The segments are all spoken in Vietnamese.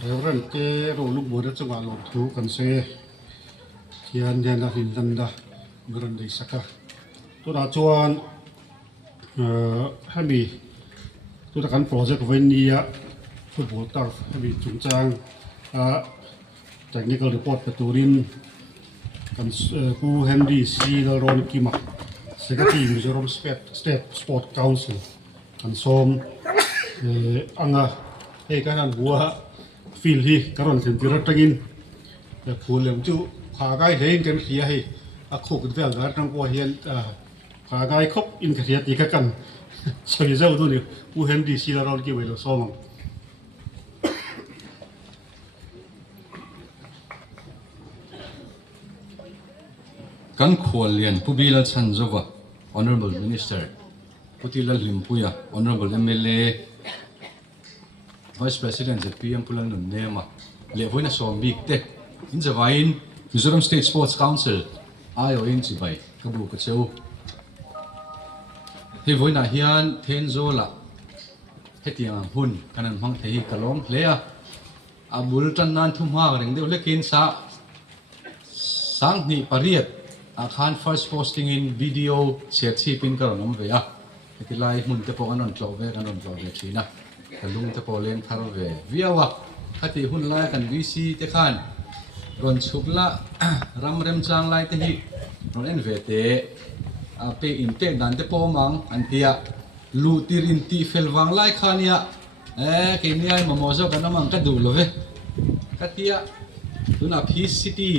Reverend ke ro lu bore chu lo thu kan se hian hian a hin landa gran dei saka to da chuan hemi to da kan project venia football turf hemi chungchang technical report paturin kan ku Henry C ron kima secretary Mizoram State Sport Council kan som anga he kan bua feel hi karon thim tira tangin phulem chu phagai lein kan khia hi a khuk vel gar tang ko hian phagai khop in khia ti ka kan soi zau tu ni u Henry C ron ki welo somang kan khol lian pubi Lalchhanzova honorable minister putila limpuya honorable MLA vice president PM pulan nun nema le voina som big te in zawain Mizoram State Sports Council ayo in chi bai kabu ka cheu he voina hian Thenzawl hetiang hun kanan mang thei kalong lea abul tan nan thum ha reng deu lekin sa sang ni pariat akhan first posting in video share chi pin karon ve a hetilai mun te po anon tlo ve thina kalung te po len thar ve viawa khati hun lai kan VC te khan ron chupla ram rem chang lai te hi ron en ve te pe in te dan te po mang an tia lu tirin ti felwang lai khania ke ni ai mamozo kan mang ka du lo ve katia tuna peace city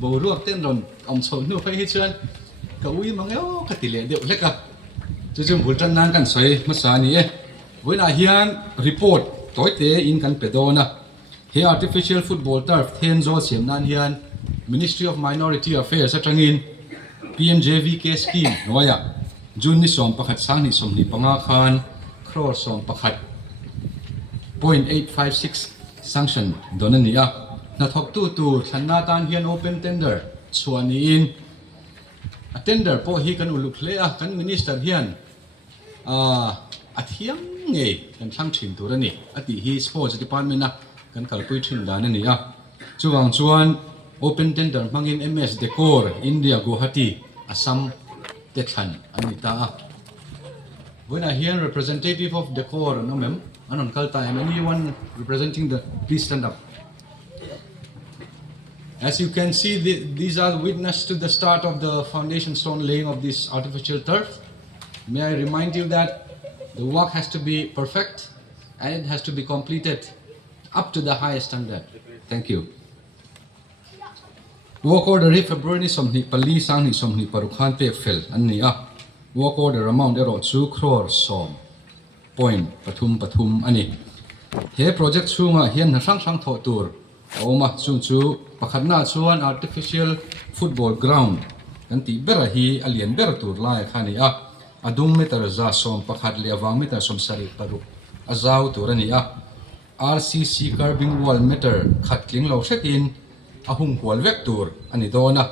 bo ruak ten ron om chho nu phai hi chuan ka ui mangeo katile deuh leka chu chu bul tan nan kan soi ma sa ni e voina hian report toite in kan pedona he artificial football turf Thenzawl siam nan hian Ministry of Minority Affairs atangin PMJVK scheme noya jun ni som pakhat sang ni som ni panga khan crore som pakhat 0.856 sanction donania na thok tu thanna tan hian open tender chuani in a tender po hi kan uluk hle a kan minister hian a thiang nge kan thlang thin tur ani ati hi sports department na kan kalpui thin dan ani a chuwang chuan open tender mangin MS Decor India Guwahati Assam tekhan ani ta a when I hear representative of Decor no mem anon kalta anyone representing the please stand up. As you can see, these are witness to the start of the foundation stone laying of this artificial turf. May I remind you that the work has to be perfect and it has to be completed up to the highest standard. Thank you. Work order February somni pali sang ni somni parukhan pe fel anni a work order amount ero 2 crore som point pathum ani he project chunga hian na sang tho tur oma chu pakhatna chuan artificial football ground kan ti bera hi alien ber tur lai khani a adung meter za som pakhat le awang meter som sari paruk azau turani a RCC curbing wall meter khatling lo setin ahung kwal vector ani dona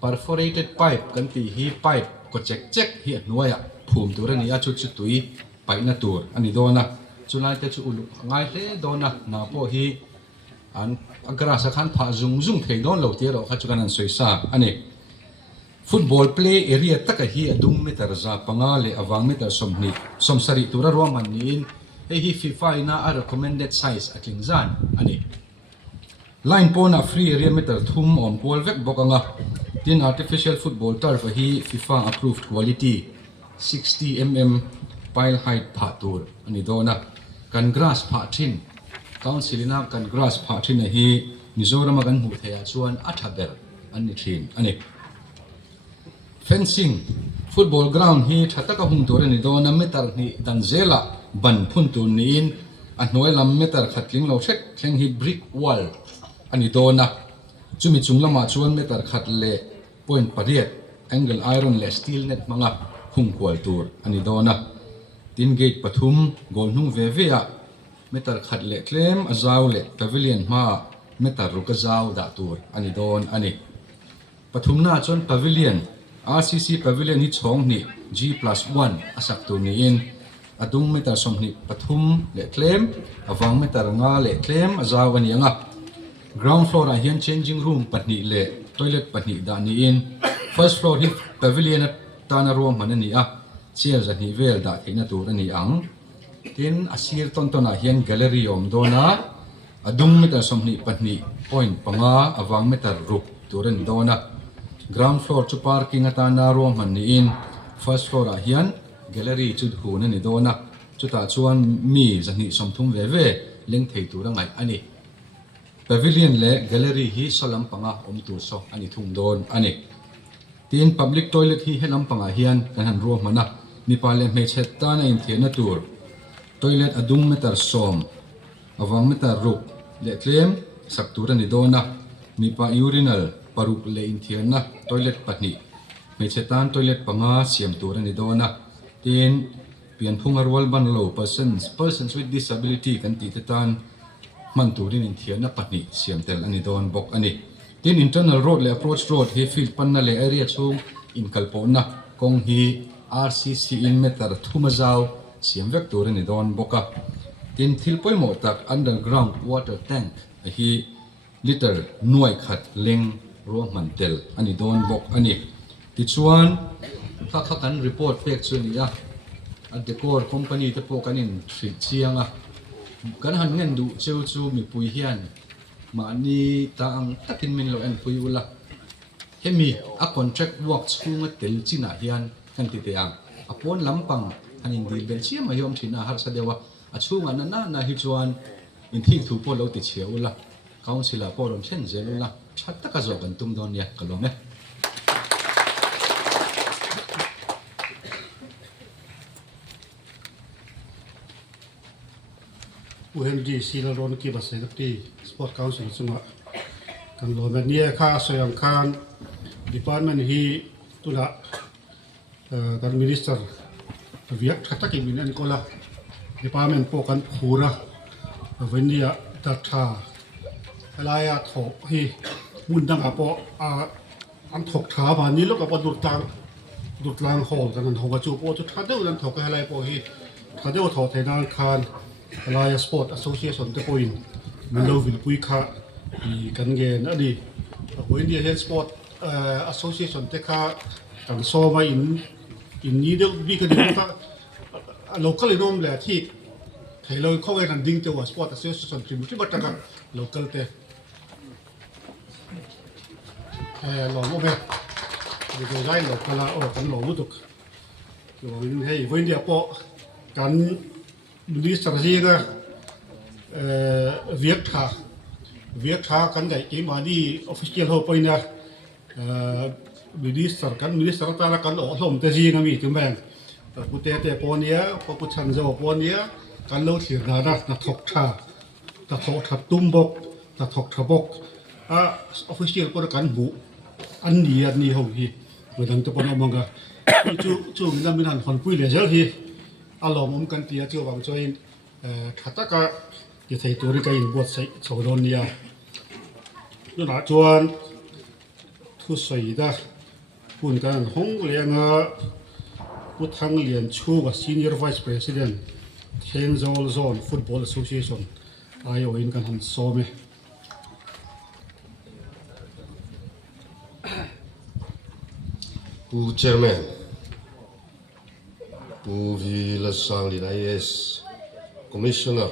perforated pipe kan ti hi pipe ko check hi nuaya phum turani a chu tui paina tur ani dona chulai te chu ulu ngai hle dona na po hi an agrasa khan pha zung thei don lo te ro kha chukan an soisa ani football play area taka hi adung meter za panga le awang meter som sari tura ro man nin hi FIFA ina a recommended size atling zan ani line pona free area meter thum on pol vek bokanga tin artificial football turf hi FIFA approved quality 60 mm pile height pha tur ani dona kan grass pha thin council ina kan grass pha thin hi Mizoram kan hu thea chuan athaber ani thin ani fencing football ground hi thataka hung tur ani dona meter ni danzela ban phuntu ni in a hnoi lam meter khatling lo thek thleng hi brick wall ani dona chumi chunglama chuan meter khat le point pariat angle iron le steel net manga hung kwal tur ani dona tin gate pathum gol hnung ve ve a meter khat le klem azaw le pavilion ma meter ruka zaw da tur ani don ani pathumna chon pavilion RCC pavilion hi chhong ni G+1 asak tu ni in adung meter somni pathum le claim awang meter nga le claim azaw ani anga ground floor a hian changing room pahni le toilet pahni da ni in first floor hi pavilion tana room manani a chair za ni vel da theina tur ani ang tin asir ton tona hian gallery om dona adung meter somni pahni point panga awang meter ruk turen dona ground floor chu parking atana room mani in first floor a hian gallery chu hun ani dona chuta chuan mi zani somthum ve ve leng thei tura ngai ani pavilion le gallery hi salam panga tu so ani thung don ani tin public toilet hi helam panga hian kan han ro mana nipale me chetta na in thena tur toilet adung meter som awang meter ruk le klem saktura ni dona nipa urinal paruk le in thiana toilet pahni me chetan toilet panga siam tura ni dona tin pian phunga rol ban lo persons with disability kan ti tetan man turin in thiana pahni siam tel ani don bok ani tin internal road le approach road he field panna le area chung in kalpona kong hi RCC in meter Thenzawl siam vek turin ni don boka tin thilpoi mo tak underground water tank hi liter nuai khat leng ro mantel ani don bok ani ti chuan kha kan report pek chu ni a decor company te po kanin thri chianga kan han ngen du cheu chu mi pui hian ma ni ta ang takin min lo en pui ula hemi a contract work chunga tel china hian kan ti te ang apon lampang anin dil bel chiam ma yom thina har sa dewa a chunga na hi chuan in thik thu po lo ti cheula councilor po rom chen zelula thatta ka zo kan tum don ya kalome UMG Sila Ron ki ba secretary sport council chunga kan lo man nia kha soyam khan department hi tula kan minister viak thata ki min an kola department po kan khura vendia ta tha alaya tho hi mundang apo an thok tha ba ni lo ka pa dutlang hol kan hoga chu po chu tha deu dan thok ka halai po hi tha deu tho thainan khan Alliance Sport Association te point milo vil pui kha I kan ge na di ko India Health Sport Association te kha kan so ma in ni de bi ka di ka local inom le thi thailo kho ge kan ding te wa sport association trim ti bat ka local te lo mo be de go dai local o kan lo mu tuk yo in hei ko India po kan minister ji ga viet tha kan dai ki ma ni official ho poina minister ta la kan o hlom te ji na mi tu bang ku te ponia ku chanzo ponia kan lo thir na thok tha ta thok tha tum bok ta thok tha bok a official por kan bu an ni ho hi wedang to pon omanga chu na min han khon pui le zel hi alom kan tia chu wang choin thata ka ye thei tori ka in bot sai chodon nia nu na chuan thu soi da pun kan hong lenga ku thang lian chu wa senior vice president Thenzawl Zone Football Association ayo in kan han so me Pu chairman Pu vi la sang li IS commissioner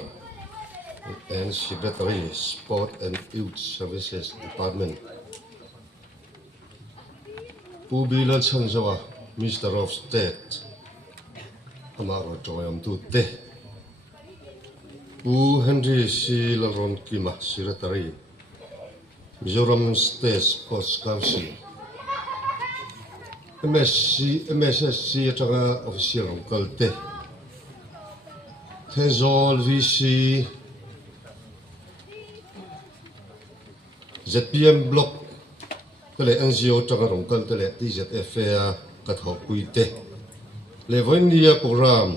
and secretary sport and youth services department Pu bi Lalchhanzova Minister of State amaro joyam tu te Pu Henry C Lalron Kima secretary Mizoram State Sports Council MSSC atanga official local te Thenzawl VC ZPM block tele NGO atanga local tele TZFA ka thok pui te le voinia program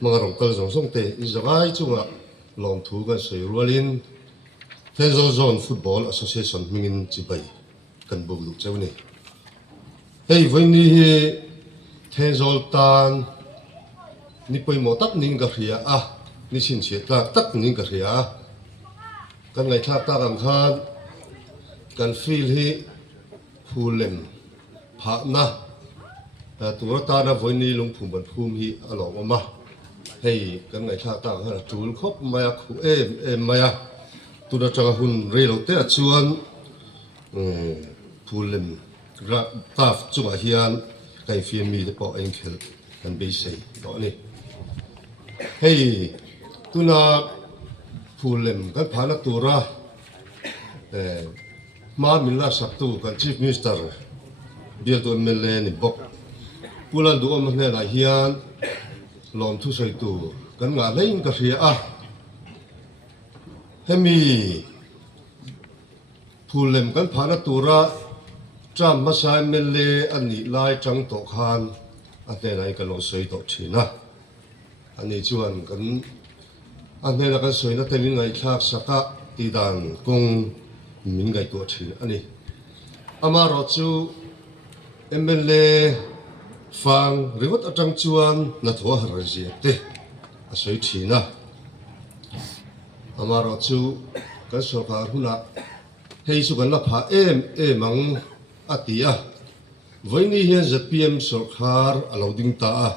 mga local song te izagai chunga long thu ga sei rualin Thenzawl Zone Football Association mingin chibai kan bu lu chawni Hey, when you Thenzawl tan ni poi mo tak ning ka ria a ni sin che tak ning ka ria kan ngai thak ta kan khan kan feel hi phulem Phahna tura ta na voini Lungphum ban phum hi alo ma hei kan ngai thak ta kan tul khop maya khu em maya tuna changa hun relo te chuan phulem ra taf chunga hian kai fiam mi te po en khel kan be sei do ni hei tuna phulem kan Phahna tura ma min la sak tu kan chief minister bial tu mele ni bok pulan du om ne na hian lom thu sei tu kan nga lein ka ria a hemi phulem kan Phahna tura tram ma sai mele ani lai chang to khan a te nai ka lo sei to thina ani chuan kan an ne la kan sei na te min ngai thak saka ti dan kong min gai to thina ani ama ro chu MLA Phang riwat atang chuan na thua har ria te a sei thina ama ro chu kan sarkar huna hei su kan la pha mang atia voini hian ZPM sarkar alo ding ta a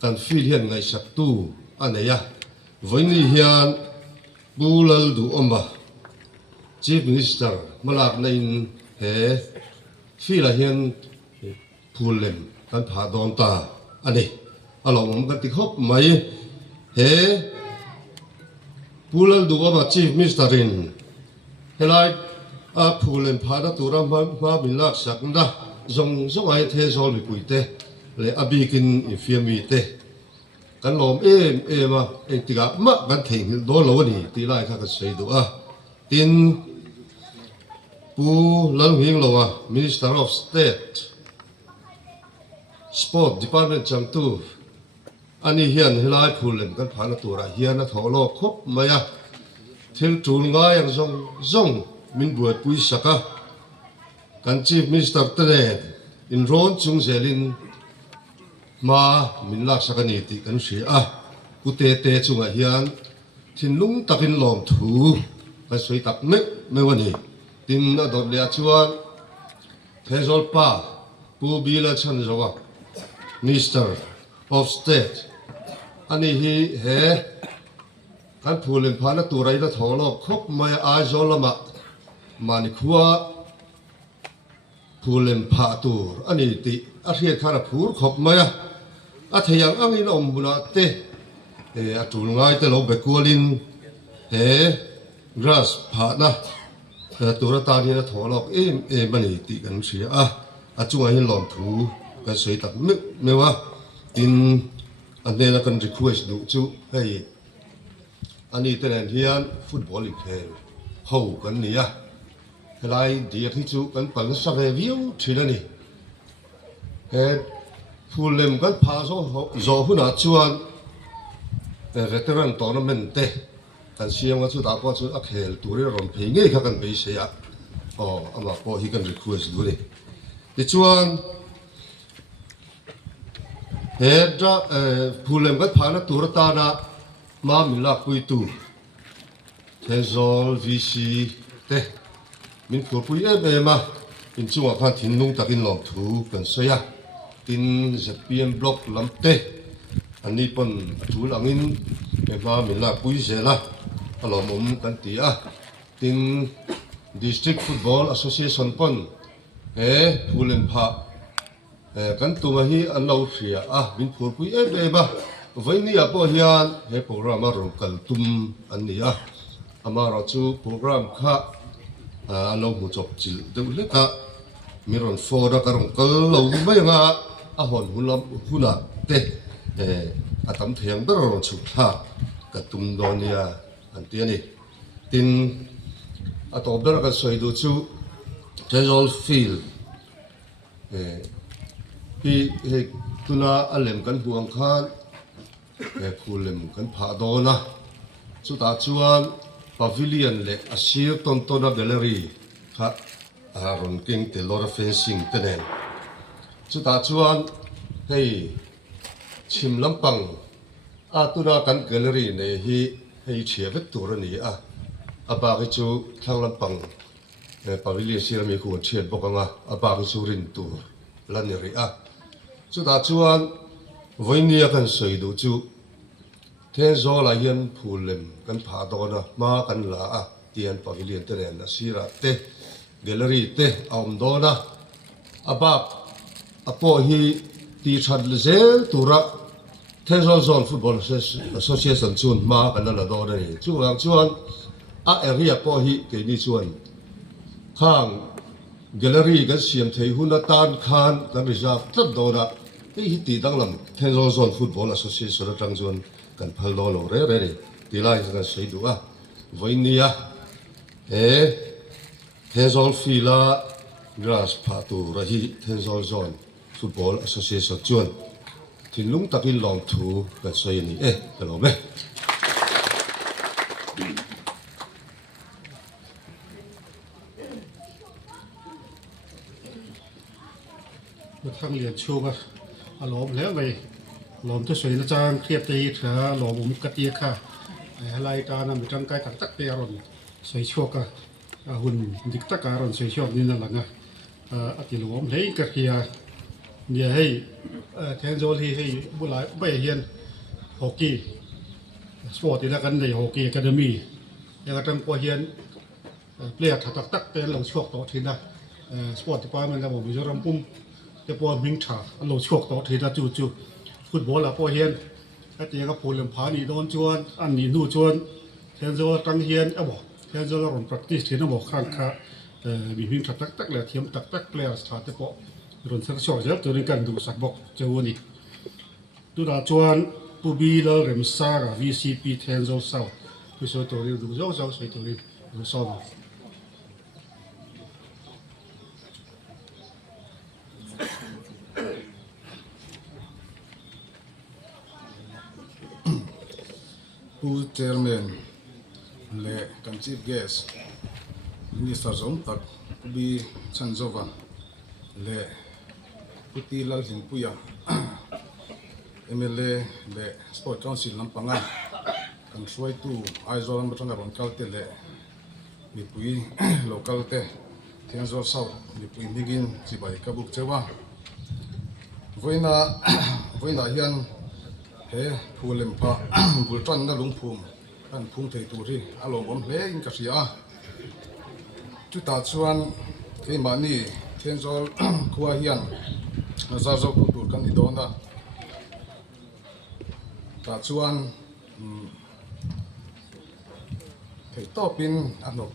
kan feel hian ngai sak tu aneya voini hian bulal du oma chief minister malak na in he feel hian phulem kan pha don ta ani alo mom kan ti khop mai he bulal du oma chief minister in helai a phulem Phahna tura ma min lak sak na zong ai Thenzawl mi puite le abikin in fiami te kan lom ma en tiga ma kan theng do lo ni ti lai kha ka sei do a tin pu lang hing lo wa Minister of State Sport Department chang tu ani hian helai phulem kan Phahna tura hian a tholo khop maya thil tul nga yang zong min buat pui saka kan chief minister tene in ron chung zelin ma min lak saka ni ti kan hri a ku te chunga hian thin lung takin lom thu kan soi tak me wani tin a dot le chuan Thenzawl pa pu bi Lalchhanzova Minister of State ani hi he kan phulem Phahna tura ila tholo khop mai a zolama mani khuwa phulem pha tur ani ti a hriat khara phur khop maya a theyang angin om buna te a tul ngai te lo bekulin he grass Phahna tura ta ni na tholok mani ti kan sia a chunga hin lom thu ka sei tak mewa tin anela kan request du chu hei ani ten hian football khel ho kan nia helai dia thi chu kan pal sa ve view thina ni he phulem kan pha zo huna chuan veteran tournament te kan siam chu ta ko chu a khel turi ron phei nge kha kan be se ya ama po hi kan request du ni ti chuan he dra phulem kan Phahna tur ta na ma min la pui tu Thenzawl VC te min khur pui ma in chunga khan thin lung takin lom thu kan soya tin ZPM block lam te ani pon thul angin ma min la pui zela alom kan ti a tin district football association pon phulem pha kan tuma hi an lo hria min khur pui ma voini a po hian he program a ron kal tum an ni a ama ro chu program kha lo mu chok chil deuh leka miron foda karong kal lo mai nga a hon huna te atam theng dar ron chu tha ka tum do nia an ti ani tin a to ber ka soi du chu Thenzawl field hi tuna alem kan huang khan phulem kan pha do na chu ta chuan pavilion le asir tontona gallery kha ron king te lor fencing tenen chu ta chuan hei chim lampang tura kan gallery nei hi hei thia vet tur ani a ba ki chu thlang lampang pavilion sirami khu thian bokanga a ba ki chu rin tur lani ri chu da chuan voinia kan soi du chu Thenzawl a hian phulem kan pha dona ma kan la tian pavilion te nen a sira te gallery te aum dona abap apo hi ti chat zel tura Thenzawl Football Association chun ma kan la do ni chuan a area po hi ke ni chuan khang gallery kan siam thei huna tan khan kan reserve tat do na hi ti danglam Thenzawl Football Association atang chuan kan phal do lo re ni ti lai kan sei du voinia Thenzawl fila grass pha tu ra hi Thenzawl Football Association chuan Thin lung takin long thu kan sei ni hello me thang liền chu ba lom le mai lom to soi na chang khiep te tha lom ka ti kha lai ta na mi tang kai tak tak te ron soi chok ka hun dik tak ka ron soi chok ni na langa ati lom le ka khia nia hei Thenzawl hi hei bulai bai hian hockey sport ina kan nei hockey academy ya tang ko hian player tha tak tak te lo chok to thina sport department la bo mizoram pum te po ming tha lo chok to thina chu football la po hian ati ka phulam phani don chuan an ni nu chuan Thenzawl tang hian abo Thenzawl ron practice thina bo khang kha mi ming tha tak tak la thiam tak tak players tha te po ron sang short zel to rin kan du sak bok chewani tu da chuan pu bi la rem sa ga VCP Thenzawl South tu so to rin du zo zo so to rin du so pu chairman le kan chief guest minister zong tak bi Lalchhanzova le puti Lalchhanpuya MLA le sport council lampanga kan suai tu aizolam batanga ron kalte le mipui local te Thenzawl South mipui migin sibai kabuk chewa voina hian he phulem pha bultan na Lungphum kan phung thei tu ri alom om hle in ka ria chu ta chuan ke mani Thenzawl khuwa hian Lalchhanzova ku tur kan idona ta chuan thei topin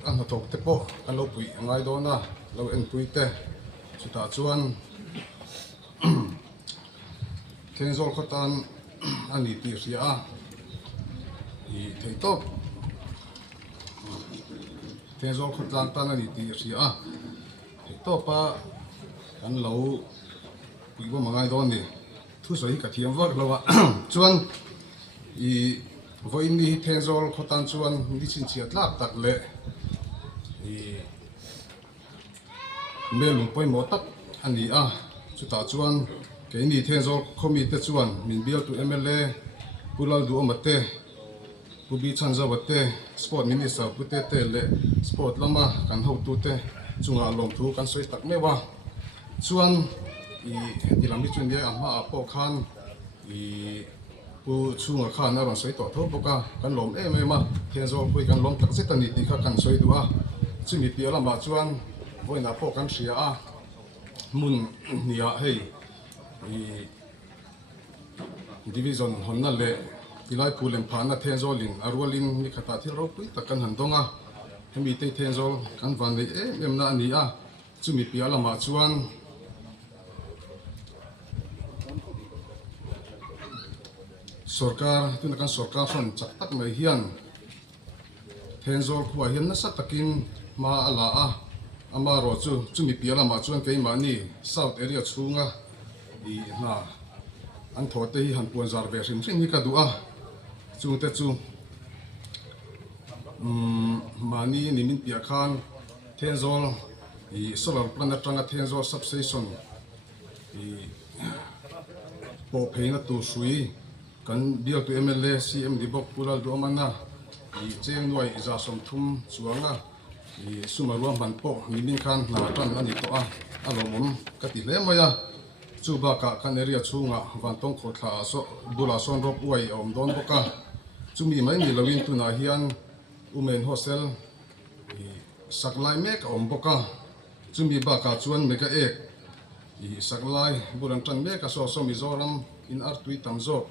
an thok te po kan lo pui ngai dona lo en pui te chu ta chuan Thenzawl khotan ani ti ria I thei top Thenzawl khotan tan ani ti ria thei topa kan lo pui bo mangai don ni thu soi ka thiam wak lawa chuan I voin ni Thenzawl khotan chuan ni chin chia tlak tak le I melung poi mo tak ani chu ta chuan ke ni Thenzawl committee te chuan min bial tu MLA pulal du omate pubi Lalchhanzova te sport minister pute te le sport lama kan ho tu te chunga lom thu kan soi tak mewa chuan I tilami chun ye ama apo khan I pu chunga khan na ron soi to tho boka kan lom ma Thenzawl pui kan lom tak setani ti kha kan soi du chumi pi lama chuan voina po kan ria mun nia hei I division honna le tilai phulem Phahna Thenzawl in arwalin ni khata thil ro pui takan handonga hemi te Thenzawl kan van nei em na ani chumi pi alama chuan sarkar tuna kan sarkar son chak tak mai hian Thenzawl khuwa hian na sa takin ma ala ama ro chu chumi pi alama chuan ke mani south area chunga I na an thote hi han puan zar ve rim ni ka du chu te chu mani nimin pia khan Thenzawl I solar plant atanga Thenzawl substation I po pheina tu sui kan deal to MLA CM di bok pulal do mana I cheng noi za som thum chuanga I sumaruam ban po min khan na tan ani to a alomum kati le maya chuba ka kan area chunga van tong kho thla so bula son rop wai om don boka chumi mai ni lawin tu na hian women hostel saklai mek om boka chumi ba ka chuan meka ek I saklai buran tan mek a so so mizoram in artui tamzo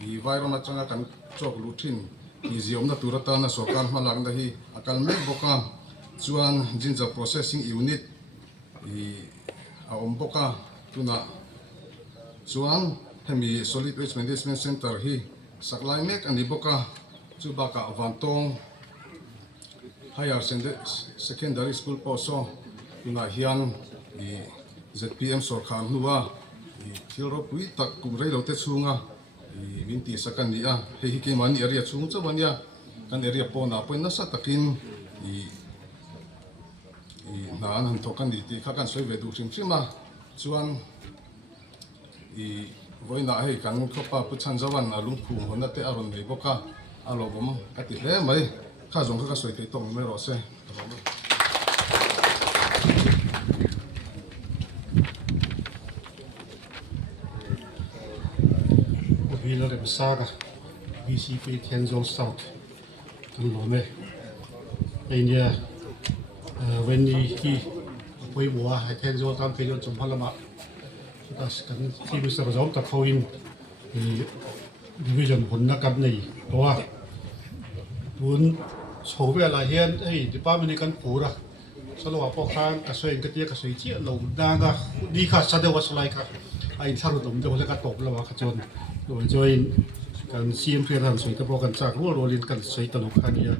I vairama changa kan chok lutin I ziom na turata na so kan malak na hi akal mek boka chuan ginger processing unit I a om boka tuna chuan hemi solid waste management center hi saklai mek ani boka chu baka vantong higher secondary school poso tuna hian I ZPM sorkhan nuwa I thilro pui tak kumrei lo te chunga I minti sakan ni a he hi mani area chung chawanya kan area pona poina sa takin I na an thokan ni ti kha kan soi ve du chimchima chuan I voina hei kan khopa Lothazawl a Lungphum hona te aron nei boka alobom ati hle mai kha jong kha soi te tong me ro se Vila de Saga, BCP Thenzawl South, kan lo me. India, when he apoi mua hai Thenzawl tam pedion chum halama. Das kan si Mr. Zom ta khawin division honna kan nei towa. Bun sowe la hian ei department kan pura. Salo apo khan ka soi ka tia ka soi chi lo danga di kha sade was like ka ai tharu dum de ka top la wa kha chon. Rồi join kan CM phê rằng soi tập kan chak ro lin kan soi tanu khania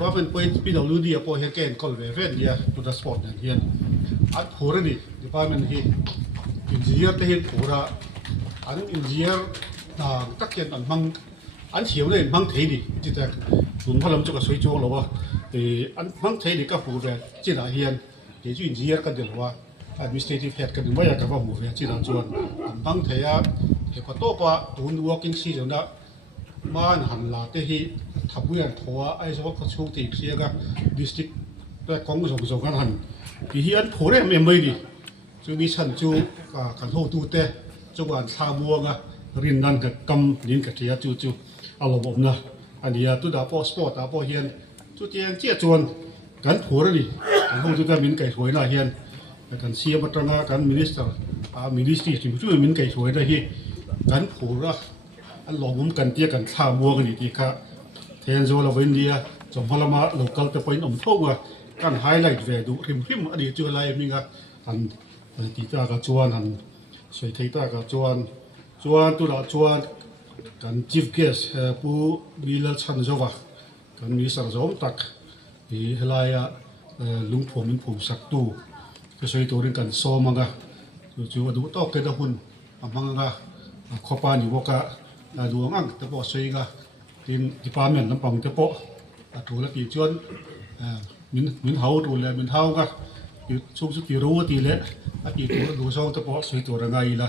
ba pen point PWD apo he ken kol ve ven dia to the sport nan hian at phore ni department hi engineer te hin phora an engineer na takken an mang an hiu nei mang thei ni ti ta dun phalam chu ka soi chu lo wa an mang thei ni ka phu ve chi la hian he chu engineer ka del wa administrative head ka mai ka ba hu ve chi la chuan an mang thei a he ko to pa tun working season da man han la te hi thabuyan thoa ai so ko chu ti khia ga district ta kong so so kan han ki hian phore me mai ni chu ni chan chu ka kan ho tu te chu wan tha mo nga rin nan ka kam nin ka thia chu chu alobom na ania tu da po sport a po hian chu tian chia chuan kan phore ni kan ho tu ta min kai thoi na hian kan sia batanga kan minister a ministry chu min kai thoi da hi kan phura an logum kan tia kan tha mua kan ti kha Thenzawl of India chom halama local te point om thoga kan highlight ve du hrim ani chu lai minga an ti ta ka chuan an soi thei ta ka chuan tu la chuan kan chief guest pu Lalchhanzova kan mi sar zom tak ti helaya Lungphum min phum sak tu ke soi torin kan so manga chu adu to ke da hun amanga khopa ni boka duang ang te po soiga tin department lampang te po athula ti chuan min hau tu le min hau ga chu chu ti ro ti le a ti tu du song te po soi to ranga ila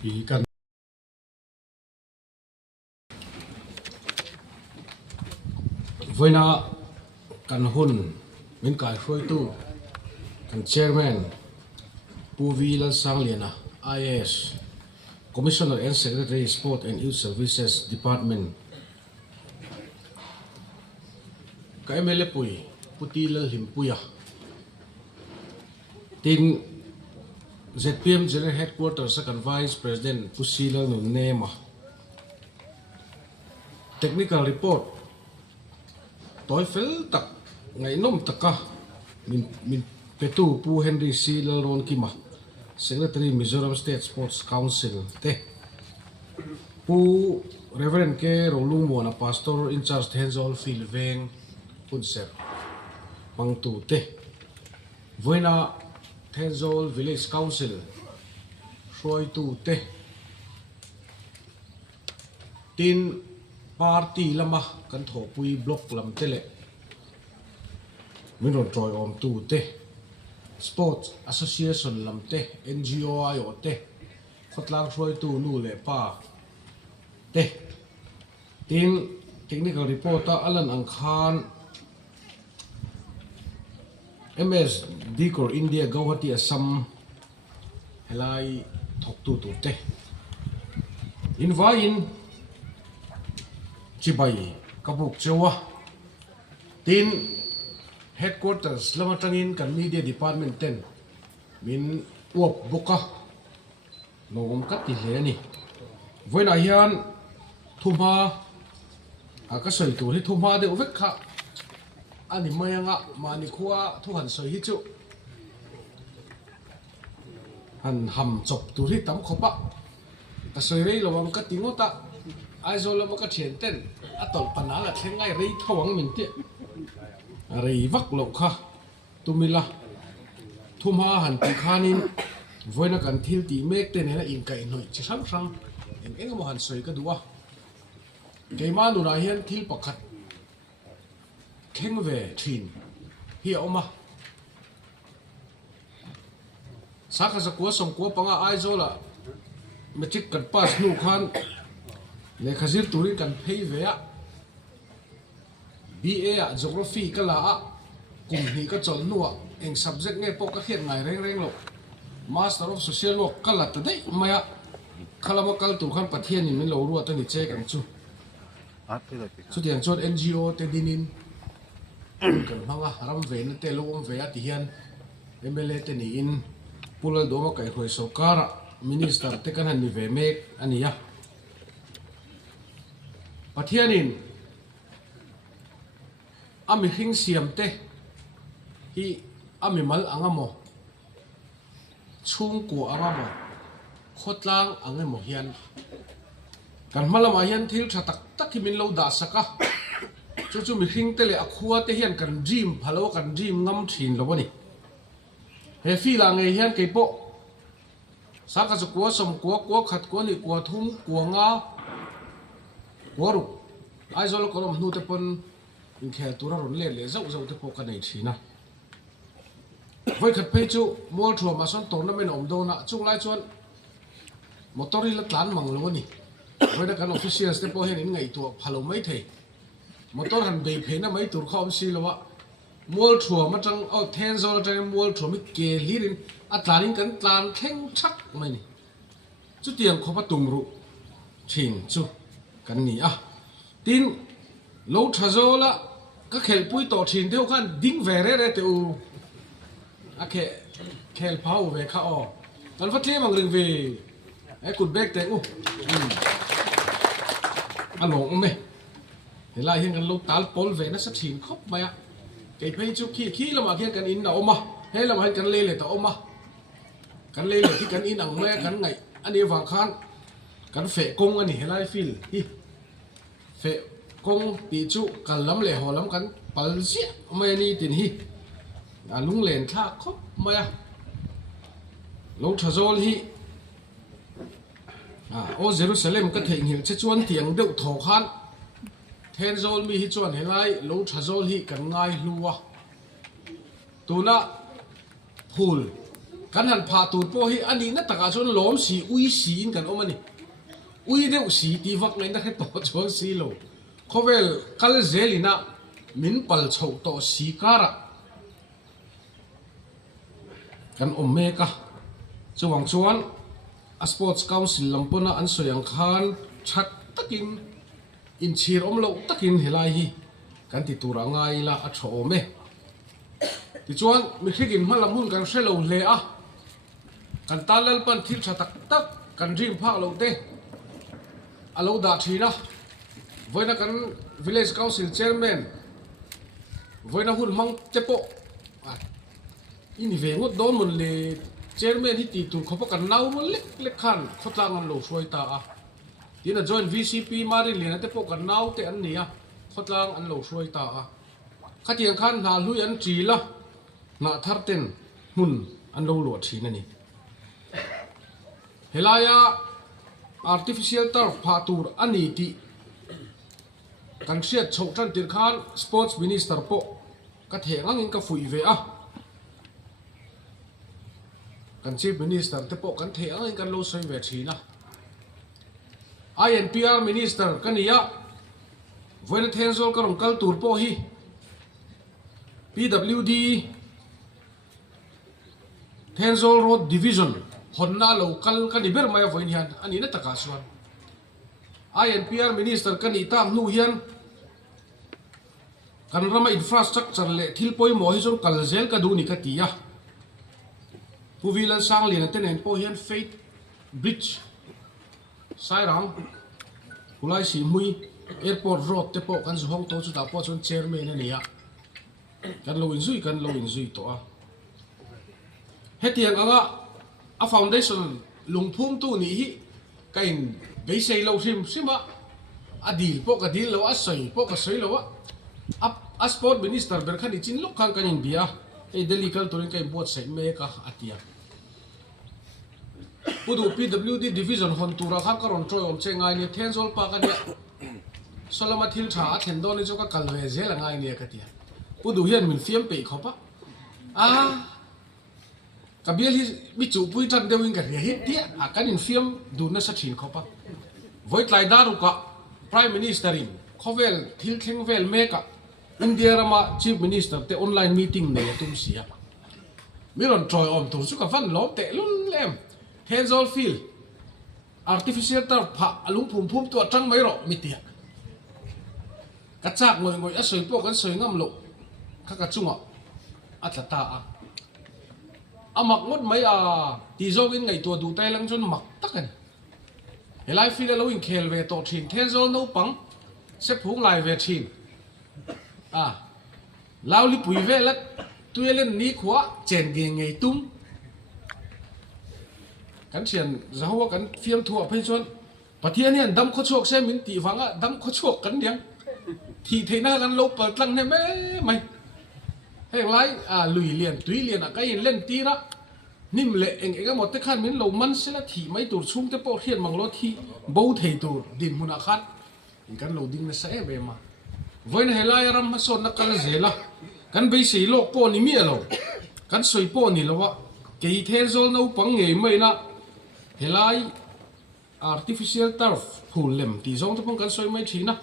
ti kan voina kan hun min kai hroi tu kan chairman puvi Lalchhanzova liana IS Commissioner and Secretary Sport and Youth Services Department ka MLA pui puti lalhim puya tin ZPM General Headquarters second Vice President pusila no nema technical report toifel tak ngai nom taka min petu pu Henry C Lalron kima Secretary Mizoram State Sports Council te pu Reverend ke rolung mo na pastor in charge Thenzawl Phil Veng punser Phumtu te voina Thenzawl Village Council roi tu te tin party lama kan tho pui block lam tele min ron troi om tu te Sports Association lamte NGO ayo te khotlang roi tu nu le pa te tin technical report ta alan angkhan MS Dikor India Guwahati Assam helai thok tu te invain chibai kabuk chewa tin headquarters lamatangin kan media department ten min uap buka longom kat ti hle ni voina hian thuma ka soi tu hi thuma de uvek kha ani mayanga mani khuwa thu han soi hi chu han ham chop tu hi tam khopa ka soi rei lowang ka tingota aizola ma ka thian ten atol panala thengai rei thawang min te rei vak lo kha tumila thuma han ti khanin voina kan thil ti mek te nena in kai noi chi sang sang em mo han soi ka duwa keima nu na hian thil pakhat kheng ve thin hi oma saka sa ko som ko panga aizola metric kan pass nu khan le khazir turin kan phei ve a BA a geography ka la a kum hi ka chol nuwa eng subject nge pok ka khiat ngai reng reng lo master of social work ka la ta dei maya khalama kal tu khan pathian ni min lo ru ta ni che kan chu chu tiang chot NGO te dinin kan manga ram ve na te lo om ve a ti hian MLA te ni in pulal do ma kai khoi so kara minister te kan han ni ve mek ania pathianin ami hing siam te hi ami mal angamo chung ko angamo khotlang angemo hian kan malama hian thil tha tak tak hi min lo da saka chu chu mi hing te le akhua te hian kan dream phalo kan dream ngam thin lo bani he fi la nge hian ke po saka chu ko som ko khat ko ni ko thum ko nga koru aizol kolom nu te pon in khel tura ron le zau zau te po ka nei thina voi khat pe chu mol thua ma son tournament om do na chung lai chuan motori la tlan mang lo ni voi da kan officials te po hen in ngai tu phalo mai thei motor han be phe na mai tur khom si lo wa mol thua ma tang au Thenzawl tang mol thua mi ke lirin atlanin kan tlan kheng thak mai ni chu tiang khopa tumru thin chu kan ni a tin Lothazawl la ka khel pui to thin deu khan ding ve re te u a khel phau ve kha o kan fa tle mang ring ve ai kut bek te u a long me helai hian kan lo tal pol ve na sa thin khop maya ke phei chu khi lama khian kan in na oma he lama hian kan le ta oma kan le thi kan in ang me kan ngai ani wang khan kan fe kong ani helai fil hi fe kong ti chu kan lam le ho lam kan pal sia mai ni tin hi lung len tha khop maya Lothazawl hi o Jerusalem ka thei hil che chuan tiang deuh tho khan Thenzawl mi hi chuan helai Lothazawl hi kan ngai hluwa tuna phul kan han pha tur po hi ani na taka chuan lom si ui si in kan omani ui deuh si ti vak ngai na he to chuan si lo khovel kal zelina min pal chho to si kara kan omeka chuwang chuan a sports council lampona an soyang khan that takin in chhir om lo takin helai hi kan ti tura ngai la a tho me ti chuan mi khigin malam hun kan hrelo hle a kan talal pan thil tha tak tak kan dream pha lo te alo da thina voina kan village council chairman voina hun mang tepo ini ve ngot don mun le chairman hi ti tu khopa kan nau mun lek khan khotlang an lo soi ta a tina join VCP mari le na tepo kan nau te an nia khotlang an lo soi ta a khatiang khan na lui an tri la na thar ten mun an lo lo thina ni helaya artificial turf pha tur ani ti kan siat chho than tir khan sports minister po ka thengang in ka fui ve a kan chief minister te po kan thengang in kan lo soi ve thina INPR minister kania voin Thenzawl ka rong kal tur po hi PWD Thenzawl Road Division honna local ka ni ber mai voin hian ani na taka suan INPR minister kan itam nu hian kan rama infrastructure le thilpoi mo hi jong kalzel ka du ni ka tia puvilan sang lian tenen po hian faith bridge sairang kulai si mui airport road te po kan zu hong to chu ta po chon chairman ani ya kan lo in zui to a hetiang anga a foundation Lungphum tu ni hi kain bei sei lo sima adil po ka dil lo a soi po ka soi lo a sport minister ber khan chin lok khang kan in bia e delikal turin kai bot sei me ka atia pudu PWD division hon tura kha karon troi om che ngai ni Thenzawl pa ka dia solama thil tha a then don ni joka kalve zel ngai ni ka tia pudu hian min fiam pe khopa a kabiel hi mi chu pui tan dewing ka hi tia a kan in fiam du na sa thin khopa voit lai daru ka prime minister in khovel thil thleng vel me ka India rama chief minister te online meeting ne tum sia miron troi om tu chu ka van lom te lun lem Thenzawl field artificial turf pha Lungphum phum tu atang mai ro mitia ka chak ngoi a soi po kan soi ngam lo ka chunga atlata a amak ngot mai a ti zong in ngai tua du tai lang chon mak takan helai field lo in khel ve to thin Thenzawl no pang se phung lai ve thin à lao li pui ve lat tuê lên ní khóa chèn ghê ngày tung cắn chèn giáo cắn phiêm thua phê chuan và thiên nhiên đâm khó chuộc xem mình tỷ vắng á đâm khó chuộc cắn điếng thì thấy na cắn lâu bật lăng này mẹ mày hay lái à lùi liền túy liền à cái lên tí đó nim lệ anh cái một cái khăn mình lâu mắn sẽ là thì mấy tụt xuống cái bộ thiên bằng lót thì bấu thầy tụt đỉnh một khát cắn lâu đinh nó sẽ về mà với này lại ram mà son nakal zela kan bei sei lo po ni mi lo kan soi po ni lo wa ke Thenzawl no pang nge mai na helai artificial turf phul lem ti zong to pang kan soi mai thina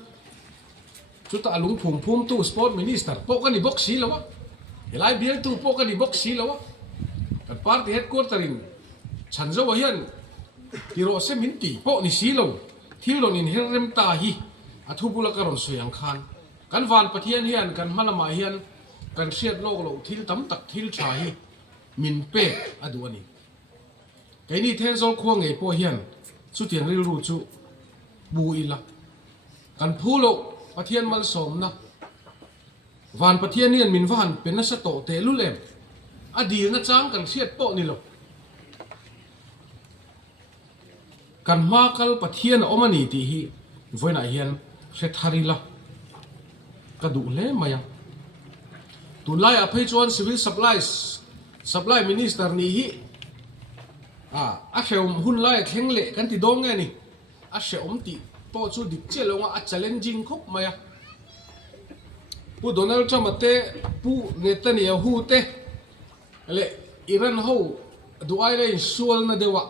chu ta Lungphum phum tu sport minister po kan ni box si lo wa helai bial tu po kan ni box si lo wa kan party headquarter in Lalchhanzova hian ti ro se min ti po ni si lo thil lo in herrem ta hi athupula karon soyang khan kan van pathian hian kan malama hian kan siat lok lo thil tam tak thil tha hi min pe adu ani cái ni Thenzawl khuang nge po hian chu tiang ril ru chu bu ila kan phulo pathian mal som na van pathian hian min van pen na sa to te lu lem adi na chang kan siat po ni lo kan ma kal pathian omani ti hi voina hian se tharila ka du le maya tu lai a phei chuan civil supply minister ni hi a kheum hun lai thleng le kan ti dong nge ni a sheom ti po chu dik che longa a challenging khop maya pu Donald Trump te pu Netanyahu te le Iran ho du ai le sual na dewa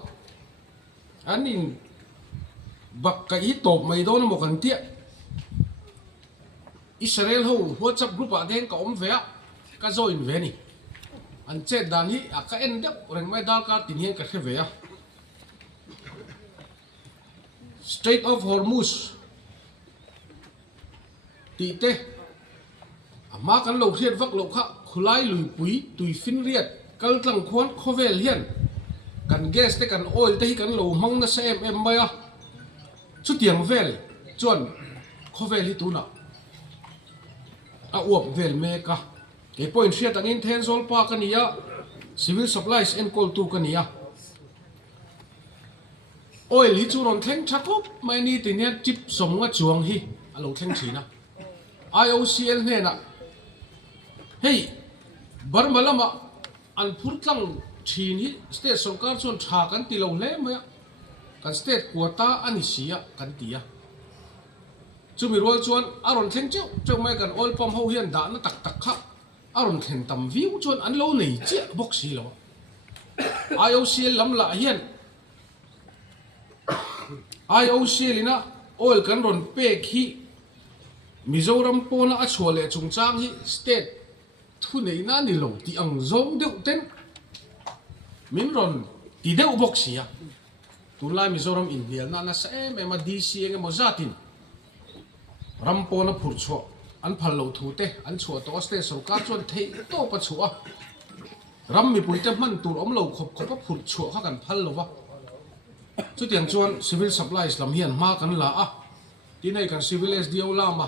anin bak ka hi top mai don mo kan tia Israel ho WhatsApp group a den ka om ve ka join ve ni an che dan hi a ka en dep reng mai dal ka tin hian ka khe ve a Strait of Hormuz ti te ama kan lo hiat vak lo kha khulai lui pui tui fin riat kal tlang khon khovel hian kan gas te kan oil te hi kan lo mang na sa em mai a chu tiang vel chuan khovel hi tu na a uap vel me ka ke point shia tangin Thenzawl pa kania civil supplies and coal tu kania oil hi chu ron thleng thakop mai ni tin hian chip somnga chuang hi alo thleng thina IOCL hne na hey barmalama an phurtlang thin hi state sarkar chon tha kan ti lo hle ma kan state quota ani sia kan tia chumi rol chuan aron thleng cheu mai kan oil pump ho hian da na tak tak kha aron thlen tam view chuan an lo nei che box hi lo IOCL lam la hian IOCL ina oil kan ron pe khi Mizoram pona a chole chung chang hi state thu nei na ni lo ti ang zong deuh ten min ron ti deuh bok sia tunlai Mizoram India na sa em ma DC eng mo zatin ram pona phur chho an phal lo thu te an chho to state sarkar chon thei to pa chua ram mi pui te man tur om lo khop khop phur chho kha kan phal lo wa chu tiang chuan civil supplies lam hian ma kan la a ti nei kan civil SDO la ma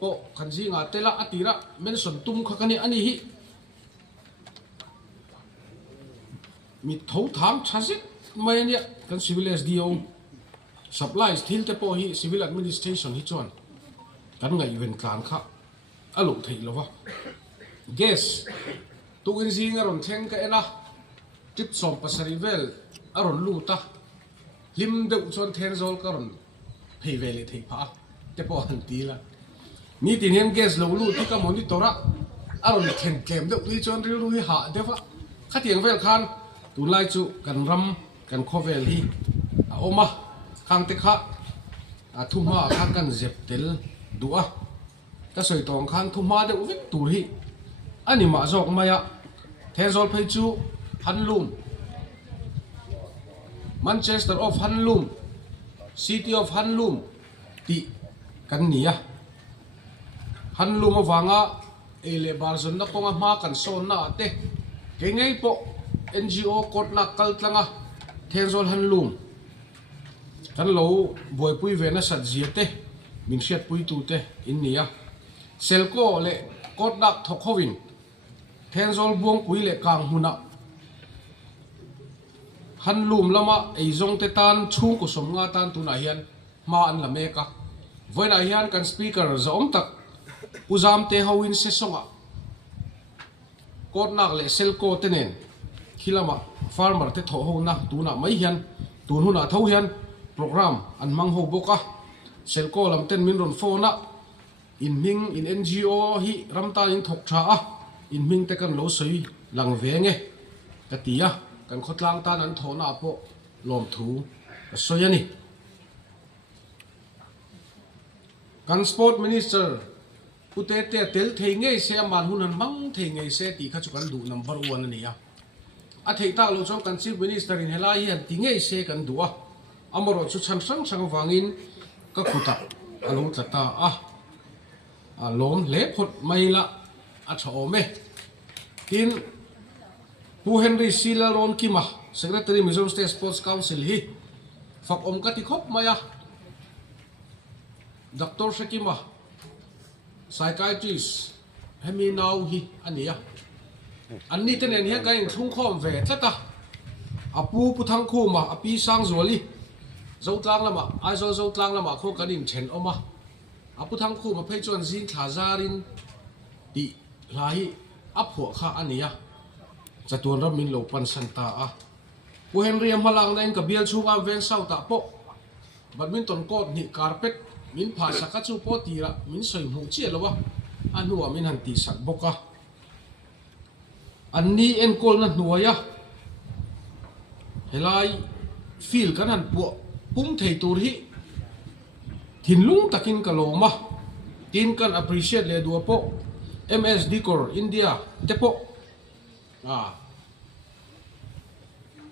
po kan ji nga tela atira men son tum kha kani ani hi mi tho tham chazit mai ania kan civil SDO supplies thil te po hi civil administration hi chuan kan ngai ven tlan kha alo thei lova gas tu in jing aron theng ka ena tip som pasari vel aron lu ta lim de chon Thenzawl karon phei vele thei pha te po han ti la ni tin hen gas lo lu ti ka monitora aron theng kem de wi chon ri lu hi ha dewa kha tiang vel khan tu lai chu kan ram kan khovel hi a oma khang te kha a thuma kha kan zep tel duwa ta soi tong khan thuma de uvik tur hi ani ma jok maya Thenzawl phei chu handloom Manchester of handloom City of handloom ti kan nia handloom awanga ele barzon na konga ma kan son na te ke ngai po NGO kot na kaltlanga Thenzawl handloom kan lo boy pui ve na sat ziate min siat pui tu te in nia selko le kot dak thokhovin Thenzawl buang pui le kang huna handloom lama ei zong te tan chung ko som nga tan tu na hian ma an la meka voina hian kan speaker zom tak uzam te hawin se songa kot nak le selko tenen khilama farmer te tho ho na tu na mai hian tu huna tho hian program an mang ho boka selko lam ten min ron phone in ming in NGO hi ramta in thok tha a in ming te kan lo soi lang venge katia kan khotlang tan an thona po lom thu soyani kan sport minister ute te tel thei ngei se man hunan mang thei ngei se ti kha chu kan du number 1 ani ya a thei ta lo chong kan chief minister in helai hian ti ngei se kan duwa amaro chu chan sang wangin ka khuta alo tata a lom le khot mai la a thome tin Pu Henry Sila Ron Kima, Secretary Mizoram State Sports Council hi fak om ka ti khop maya Dr. Shakima psychiatrist hemi now hi ania anni tenen he kain thung khom ve tlata apu puthang khu ma api sang zoli zotlang lama aizo zotlang lama kho kanin chen oma apu thang khu ma phei chon zin thazarin ti lai apho kha ania chatuan ram min lo pan santa a pu Henry amalang na in ka bial chunga ven sau ta po badminton court ni carpet min pha saka chu po tira min soi mu chi lawa anua min han ti sak boka anni en kol na nuaya helai feel kan han pu pum thei tur hi thinlung takin kaloma tin kan appreciate le du po MS Decor India te po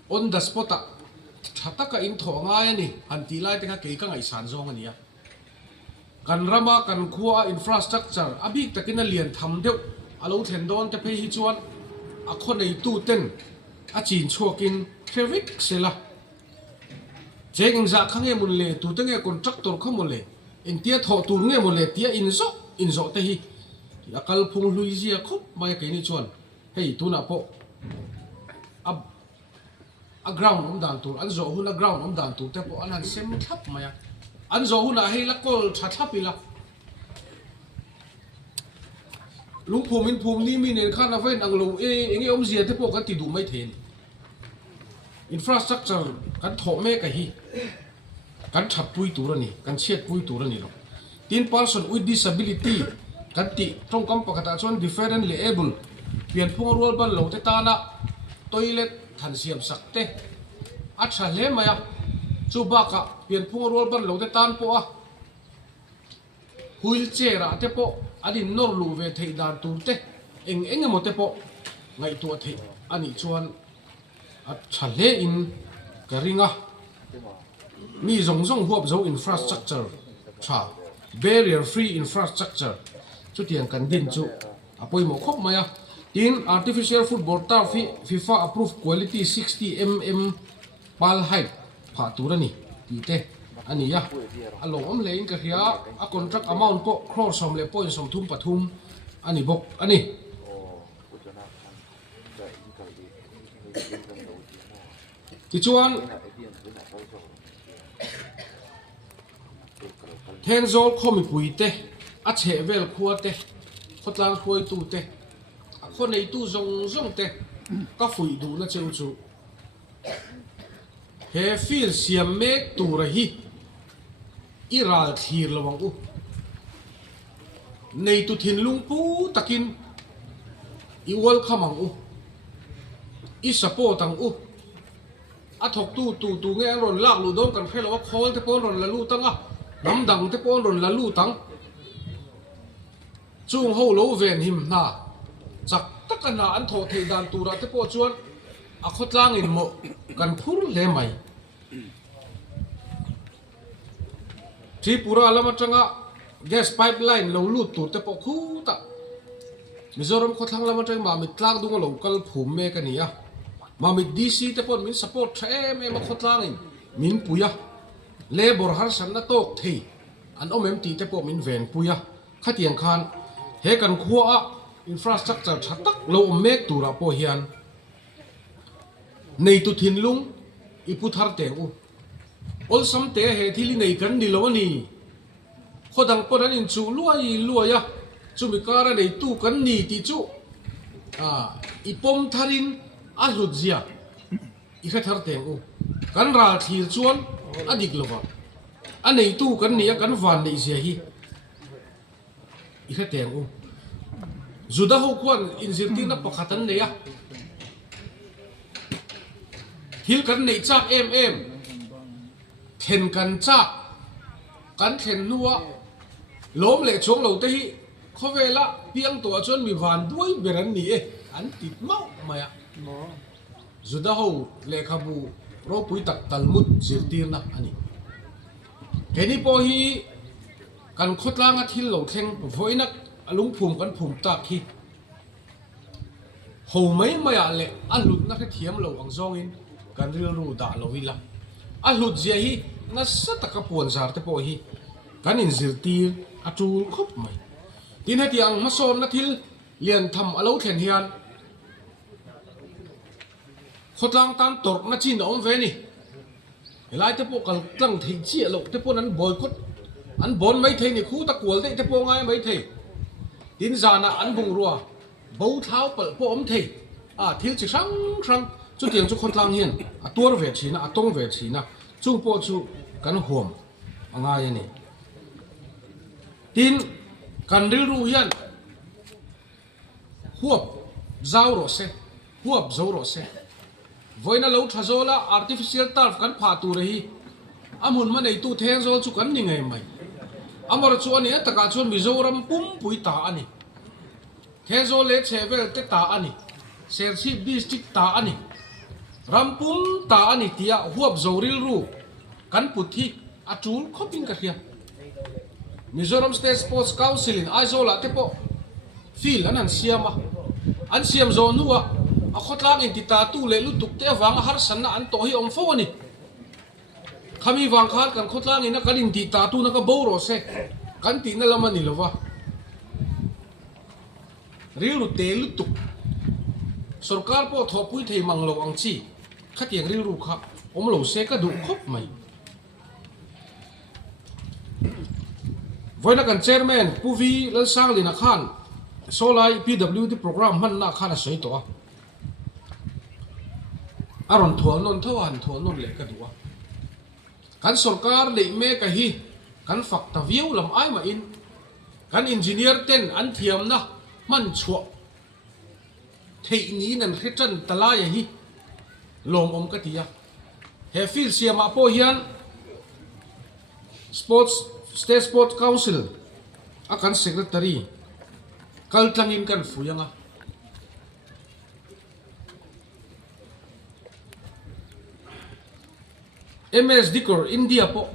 on the spot thata ka in tho nga yani hanti lai te ka ke ka ngai san zong ania kan rama kan khua infrastructure abik takina lian tham deuh alo thlen don te phei hi chuan a kho nei tu ten a chin chuakin traffic sela cheng za khange mun le tu te nge contractor khamol le in tia tho tur nge mun le tia in zo te hi akal phung hlui zia khop mai ke ni chuan hei tu na po a ground dan tur an zo hun a ground dan tur te po an han sem thap maya an zo hun a hei la kol tha thapila Lungphum in phum ni min en khan a ven ang lo enge om zia te po kan ti du mai then infrastructure kan tho me ka hi kan thap pui tur ani kan chet pui tur ani lo tin person with disability kan ti trong kam pakata chon differently able pian phung rol ban lo te ta na toilet than siam sakte a tha le maya chu ba ka pian phung rol ban lo te tan po a wheelchair te po adin nor lu ve thei dan tur te eng mo te po ngai tu thei ani chuan at chale in karinga mi zong zong huap zo infrastructure cha barrier free infrastructure chu tiang kan din chu apoi mo khop maya tin artificial football turf FIFA approved quality 60 mm pal height pha turani ti te ani ya along om lein ka hia a contract amount po crore som le point som thum pathum ani bok ani ti chuan Thenzawl khomi pui te a che vel khua te khotlang khoi tu te a kho nei tu zong te ka fui du na cheu chu he feel siam mek tu ra hi iral thir lawang u nei tu thin lungpu takin i wal khamang u i support ang u a thok tu nge ron lak lu dom kan phelo khol te pon ron la lu tanga nam dang te pon ron la lu tang chung ho lo ven him na chak takana an tho thei dan tura te po chuan a khotlang in mo kan phur le mai Tripura lama tanga gas pipeline lo lut tur te po khu ta Mizoram khotlang lama tang ma mit tlak dung lo kal phum me ka nia ma mit DC te pon min support thae me ma khotlang in min puya labor har san na tok thei an omem ti te po min ven puya khatiang khan he kan khua a infrastructure thatak lo mek tura po hian nei tu thin lung ipu thar te u ol sam te he thili nei kan ni lo ni khodang pon an in chu luaya chumi kara nei tu kan ni ti chu ipom tharin a hlutzia i kha thar te u kan ral thir chuan adik lova anei tu kan ni kan van nei sia hi i kha te u zuda ho kwan in zirti na pakhatan ne ya thil kan nei chak em then kan chak kan then nuwa lom le chong lo te hi khovela piang to chon mi van duai beran ni e an tit mau maya zuda ho le khabu ro pui tak talmud zirtir na ani keni po hi kan khotlanga thil lo thleng voinak Lungphum kan phum ta khi ho mai maya le alut na khe thiam lo ang zong in kan ril ru da lo ila alut zia hi na sa taka puan zar te po hi kan in zirtir atu khop mai tin he tiang ma som na thil lian tham alo thlen hian khotlang tan tor na chin om ve ni helai te po kal tlang thei chi lo te po an boycott an bon mai thei ni khu ta kwal de te po ngai mai thei tin zana an bung ruwa bau thau pal po om thei thil chi sang chu tiang chu khotlang hian a tur ve china a tong ve china chu po chu kan huam anga yani tin kan ril ru hian huap zau ro se huap zo ro se voina Lothazawl artificial turf kan pha tu rehi amun ma nei tu Thenzawl chu kan ni ngai mai amar chu ani taka chun Mizoram pum pui ta ani Thenzawl le chevel te ta ani sersi district ta ani rampum ta ani tia huap zoril ru kan puthi achul khoping ka khia Mizoram State Sports Council in aizola te po fil an siam zo nuwa a khotlang in ti ta tu le lutuk te awang har san na an to hi om fo ani khami wang khat kan khotlang in kan in ti ta tu na ka boro se kan ti na lama ni lova rilu te lutuk sarkar po thopui thei manglo ang chi khatiang rilu kha om lo se ka du khop mai voina kan chairman puvi Lalchang lina khan solai PWD program man na khana soi to aron thol non thawan thol non le ka duwa kan sarkar le me ka hi kan fakta view lam ai ma in kan engineer ten an thiam na man chua thei ni nan khechan tala ya hi lom om ka tia he fil siama po hian State Sports Council akan secretary kaltangin kan fuyanga MS Dikor India po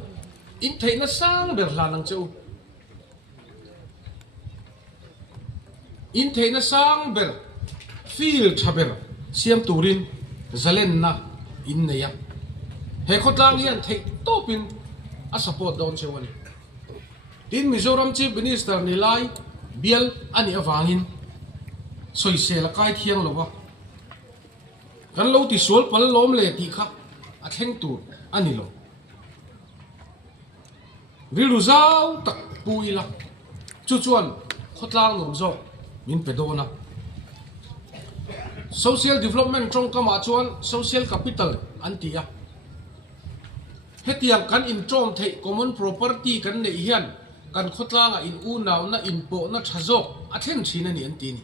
in thei na sang ber lanang cheu in thei na sang ber feel thaber siam turin zalen na in neya he khotlang hian thei topin a support don chewani tin Mizoram Chief Minister nilai bial ani awangin soi sel kai thiang lowa kan lo ti sol pal lom le ti kha a theng tu ani lo rilu zau tak puila chu chuan khotlang nom zo min pedona social development trong kama chuan social capital antia hetiang kan in trom thei common property kan nei hian kan khotlanga in u naw na in po na thazok a then thina ni anti ni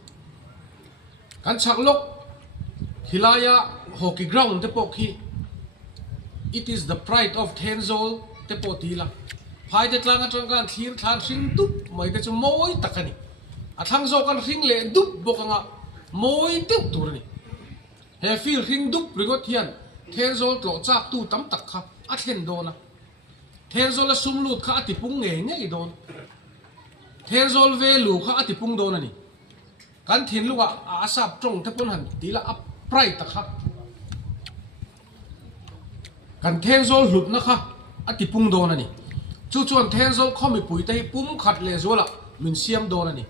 kan chaklok hilaya hockey ground te pok hi it is the pride of Thenzawl te potila phai te tlanga tangkan thir than hring tup mai te chu moi takani a thang zo kan hring le dup bokanga moi tuk tur ni he feel hring dup ringot hian Thenzawl tlo chak tu tam tak kha a then dona Thenzawl la sumlut kha ati pung nge nge i don Thenzawl ve lu kha ati pung don ani kan thin luwa a asap trong te pon han tila a pride tak kha kan Thenzawl hlut na kha ati pung don ani chu chuan Thenzawl khomi pui te pum khat le zola min siam don ani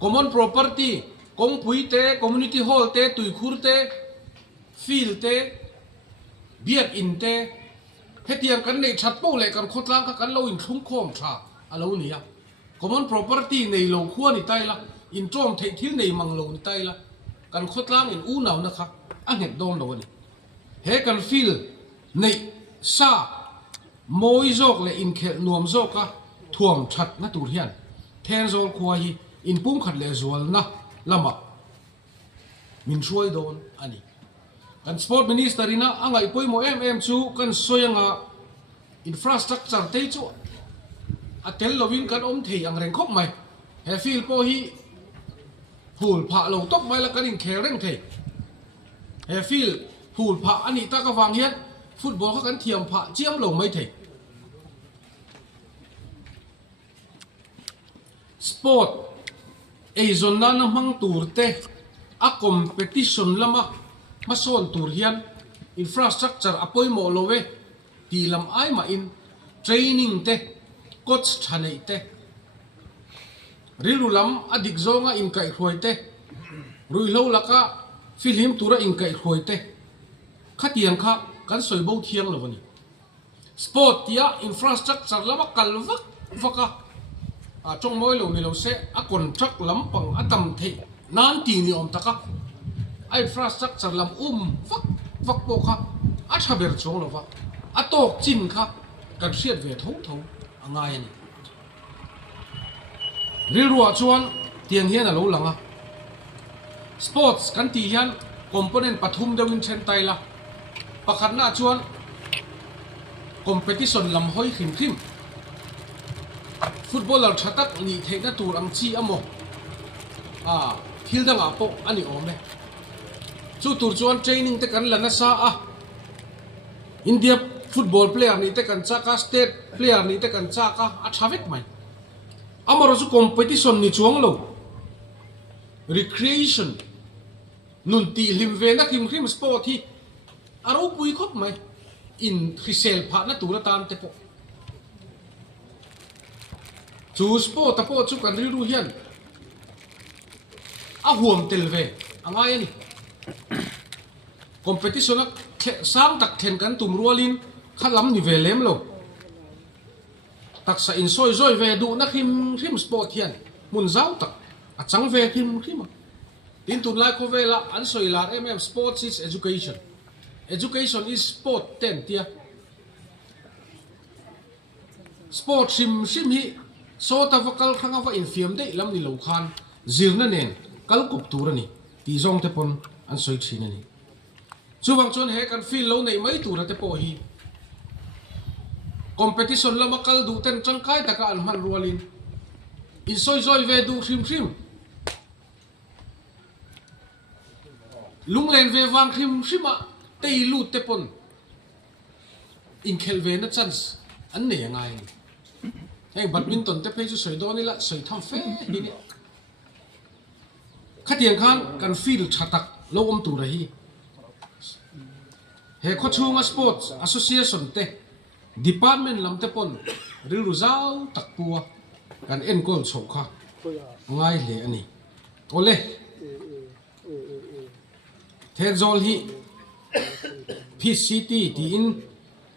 common property kong pui te community hall te tui khur te field te biak in te hetiang kan nei that po le kan khotlang kha kan lo in thum khom tha alo nia common property nei lo khuwa ni taila in trom thei thil nei mang lo ni taila kan khotlang in u naw na kha a nget dom lo ni he kan feel nei sa moi jok le in khel nuam jok ka thuam that na tur hian Thenzawl khuwa hi in pum khat le zual na lama min shuai don ani kan sport minister ina angai poimo chu kan soyanga infrastructure te chu atel lovin kan om thei ang reng khop mai he feel po hi phul pha lo top mai la kan in khe reng thei he feel phul pha ani ta ka wang hian football kha kan thiam pha chiam lo mai thei sport ei zon na na mang tur te a competition lama mason tur hian infrastructure apoi mo lowe ti lam ai ma in training te coach thanei te rilu lam adik zonga in kai khoi te ruilo laka film tura in kai khoi te khatiang kha kan soi bo thiang lovani sport tia infrastructure lama kalwak vaka a trong moi lo ni lo se a contract lam pang atam thei nan ti ni om taka infrastructure lam vak po kha a thaber chong lova a tok chin kha kan riat ve tho tho angai ani rilruwa chuan tiang hian a lo langa sports kan ti hian component pathum deuhin then taila pakhat na chuan competition lam hoi khim khim footballer thatak ni theina tur ang chi amo thil danga po ani ome chu tur chuan training te kan lana sa a India football player ni te kan chaka state player ni te kan chaka a thavek mai amaro chu competition ni chuang lo recreation nun ti limve na kim khim sport hi aro pui khop mai in khisel pha na tura tan te po chu sport ta po chu kan ru hian a huam telve angai ani competition a sang tak then kan tum rualin khalam ni velem lo taksa in soi zoi ve du na khim sport hian mun zau tak a chang ve khim tin tun lai ko vela an soi lar sports is education education is sport ten tia sport sim hi so ta vakal khanga va in film dei lam ni lo khan zirna nen kal kup turani ti zong te pon an soi thina ni chuwang chon he kan feel lo nei mai tura te po hi competition lama kal du ten changkai taka an man rualin in soi ve du khrim lung len ve wang khrim a tei lu te pon in khel ve na chance an ne ngai hey badminton te pe chu soi do ni la soi tham fe ni ni khatiang khan kan feel thatak lo om tu rahi he kho chunga sports association te department lam te pon ril ru zau tak puwa kan en kol chho kha ngai le ani ole Thenzawl hi PCT ti in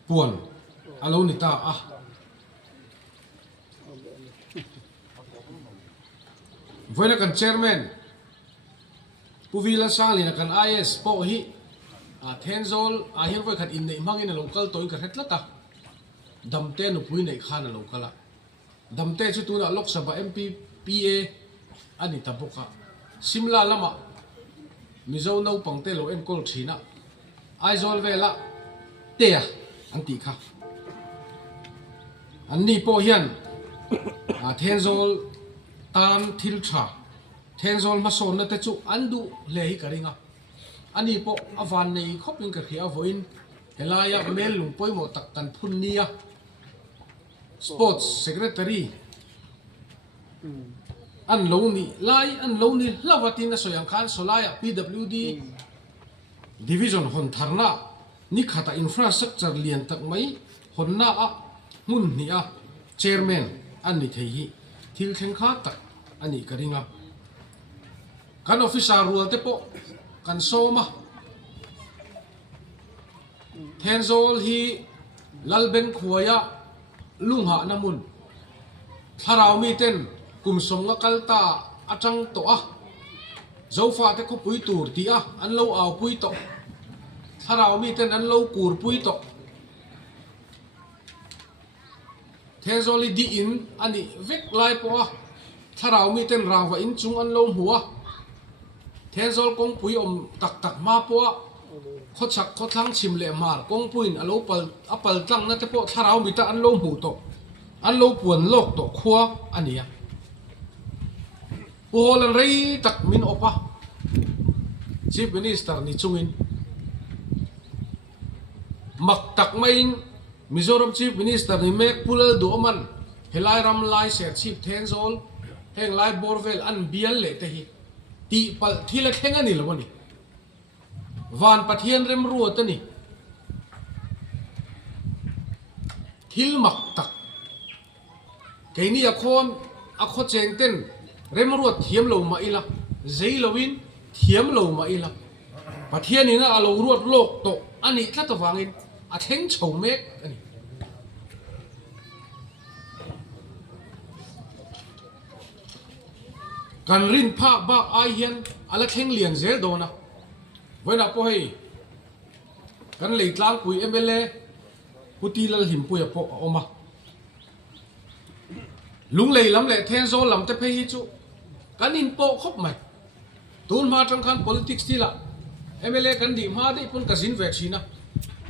puan alo ni ta a voila kan chairman puvila sali na kan IS po hi Thenzawl a hian voi khat in nei mangin a local toin ka hetla ta damte nu pui nei khan a local a damte chu tu na Lok Sabha MP PA ani ta boka simla lama mizo no pangte lo en kol thina aizol vela te anti kha anni po hian Thenzawl tan thil tha Thenzawl ma son na te chu andu le hi karinga ani po avan nei khopin ka khia voin helaya mel lung poimo tak kan phun nia sports secretary an lo ni lawatin na soyang khan solaya PWD division hon tharna ni khata infrastructure lian tak mai honna a mun ni a chairman an ni thei hi thil theng kha tak ani karinga kan officer rule te po kan soma Thenzawl hi lalben khuaya lungha namun tharau mi ten kum somnga kalta atang to a zofa te ko pui tur ti a an lo aw pui to tharau mi ten an lo kur pui to Thenzawl di in ani vek lai po a tharau mi ten rawa in chung an lo huwa Thenzawl kong pui om tak tak ma po a kho chak kho thlang chim le mar kong puin alo pal tlang na te po tharau mi ta an lo hu to an lo puan lok to khua ania Polan rei tak min opa chief minister ni chungin mak tak main Mizoram chief minister ni mek pulal do man helai ram lai ser chief Thenzawl heng lai borvel an bial le te hi ti pal thila thenga ni lo ni van pathian rem ruat ani thil mak tak keini a kho cheng ten rem ruat thiam lo ma ila zei lowin thiam lo ma ila pathian ina alo ruat lok to ani tla to wangin a theng chho mek ani kan rin pha ba ai hian ala theng lian zel do na voina po hei kan leitlang pui MLA puti lal him pui po oma lung lei lam le Thenzawl lam te phei hi chu kan in po khop mai tun ma tang khan politics ti la MLA kan di ma de pun ka zin ve china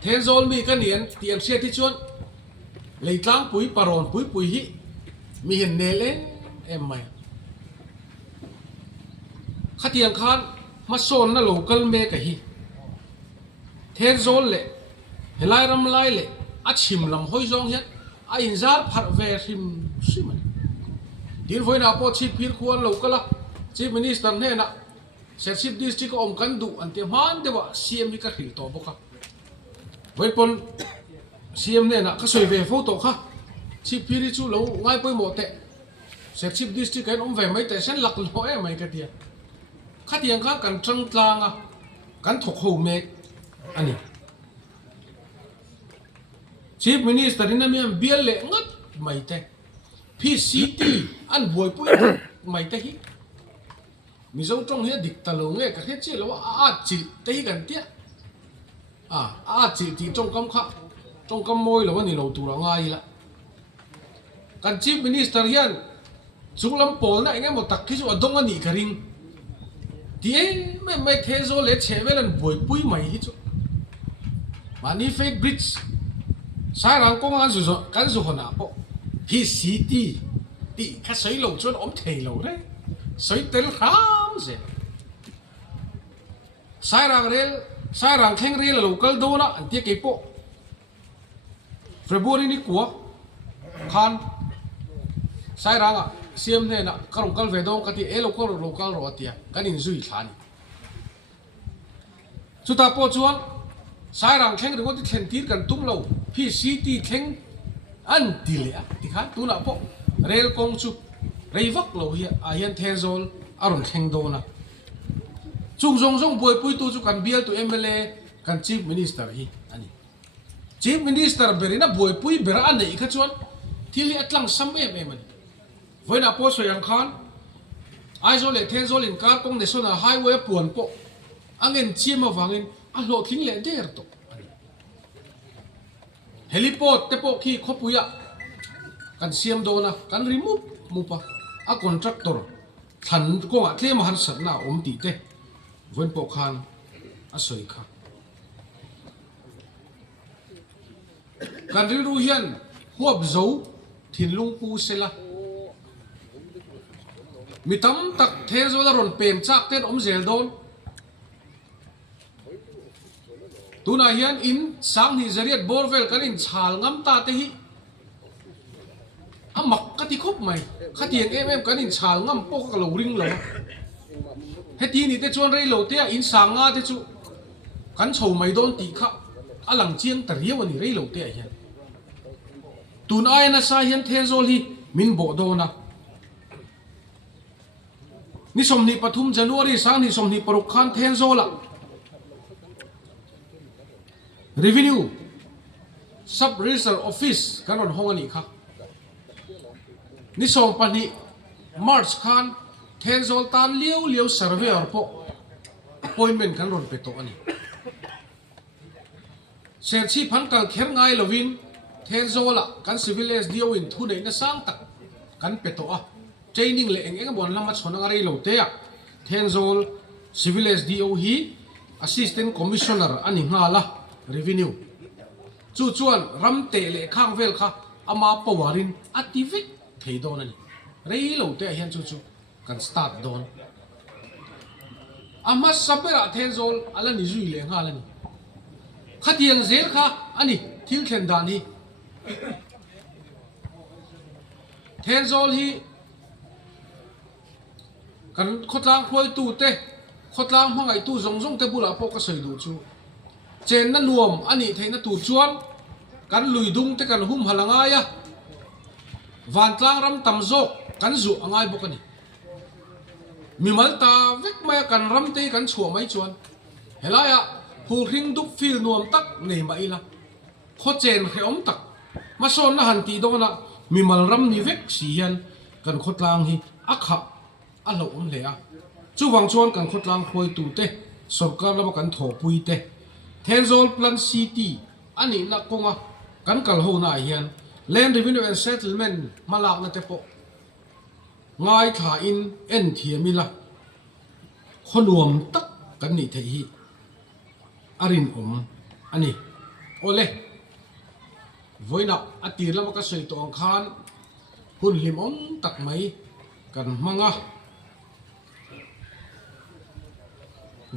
Thenzawl mi kan yen tiang sia ti chuan leitlang pui paron pui hi mi hen ne le em mai khatiang khan ma son na local me ka hi Thenzawl le helai ram lai le a chim lam hoi zong hian a inzar phar ve sim din voina po chief phir khuan local chief minister ne na chief district om kan du ante man dewa CM ka khil to boka voi pon CM ne na ka soi ve photo kha chief phir chu lo ngai poi mo te chief district kan om ve mai te sen lak lo e mai ka tia khatiang kha kan trang tlanga kan thok ho me ani chief minister in amiam bial le ngat mai te PCT an boy pui mai te hi mi zo trong he dik talo nge ka he che lo a chi te hi kan tia a chi ti trong kam kha trong kam moi lo ni lo tu ra ngai la kan chief minister hian chunglam pol na nge mo tak ki chu adong ani ka ring tie me Thenzawl le chevelan boy pui mai hi chu mani fake bridge sai rang kong an su kan su hona po PCT ตีแค่สวยโลจนอมเทโลเลยสวยเต็มครามเสียสายรางเรลสายรางแข่งเรลโลกัลโดนะอันที่เก็บโปเฟรบูรีนี่กัวคานสายรางอ่ะเสียมเนี่ยนะกระโดดกัลเวดองกันที่โลกัลโรตีอ่ะกันอินซุยขานี่สุดท้ายพอชวนสายรางแข่งเรื่องที่เทนทีกันตุ้มเราพี่ซีตีแข่งอันดีเลยอ่ะที่ข้าตัวน่ะพอเรลกงชุบเรย์วักเราเฮียอาเฮียนเทนโซลอารมณ์แข่งโดนะจุงจงบวยปุยตัวจุกันเบียร์ตัวMLAกันชีฟมินิสเตอร์ฮีอันนี้ชีฟมินิสเตอร์เบริน่าบวยปุยเบรอันนี้ข้าชวนที่เลี้ยตลังซ้ำมันวันน่ะพอสวยอังคารไอโซเลเทนโซลินการ์กงเดชน่ะไฮเวย์ปวนปออังเงินชีมาฟังเงินอัลโหลทิ้งเล่เดอร์ตัวเฮลิโปดเตปขี้ขบุยะกันเสียมโดนะกันรีมูฟมูปะอาคอนทรัคเตอร์ทันกงอัดเลี้ยมหันสันน่ะอมตีเตวันปกคานอาศัยข้าการรู้เฮียนหัวบโจถิ่นลุงปูเซล่ามีตั้มตักเทนโซลารอนเปมจากเต้นอมเซลโดนตัวนาเฮียนอินสังหิจริตบอร์เวลกันอินชาลงำตาเตหิอามักกติคบไหมขัดเย็นกันอินชาลงำปกกะโลริงเลยเฮตีนี่เตจวนเรย์โลเตียอินสังอาเตจูกันโฉไม่โดนตีข้าอลังเชียงตะเรียวันนี้เรย์โลเตียเฮียนตุนไอ้น่ะสายเฮียนเทนโซลีมินโบโดนะนี่สมนิปทุมจันวารีสังนี่สมนิปรุขันเทนโซละRevenue Sub Register Office กันรอนห้องนี้ครับนี่ส่งปันนี้ March คันเทนโซลตันเลี้ยว survey อร์พอ appointment กันรอนไปตัวนี้เสียชีพันกันเขียนไงลวินเทนโซละกัน civil SDO อินทุนในนั้นสร้างตักกันไปตัวtraining เลยเองบอลละมาชนอะไรเราเตะเทนโซล civil SDO ฮี assistant commissioner อันนี้งาละrevenue จู่จวนรำเตะเล่ข้างเวลค่ะอามาปวารินอัติวิกเทโดนนี่เรื่องเราเตะเห็นจู่กัน start โดนอามาสับเบระเทนโซลอะไรนี่จุยเลี้ยงอะไรนี่ขัดยังเซลค่ะอันนี้ทิลเคนดานี่เทนโซลฮีกันขดล้างควยตู้เตะขดล้างห้องไอตู้ซงเตะบุหรี่พวกก็ใส่ดูจู่เจนนั่นรวมอันนี้เทนตูชวนกันลุยดุงแต่กันหุ่มพลังงายวันกลางรำตำโจกันจุอ่างไงบุกันนี่มีมัลตาเวกมากันรำเตกันชัวไม่ชวนเฮลัยอะผู้ริงดุกฟิลนวมตักเนมาอีละโคเจนเขอมตักมาโซนนะหันตีโดนะมีมัลรำนี่เวกสีเฮียนกันขดลางฮีอักขะอัลโหลเลยอะจู่วังชวนกันขดลางคอยตูเตสกการละกันโถปุยเตเทนโซลพลันซิตี้อันนี้นักกงอ่ะกันกัลโฮน่าเฮียน Land Revenue and Settlement มาลากนั่นเตปง่ายขาอินเอ็นเทียมิละคนรวมตักกันนี่เทียอารินอันนี้โอเล่วันน่ะอตีแล้วมันก็ใส่ตัวอังคารหุ่นลิมตักไหมกันมังอ่ะ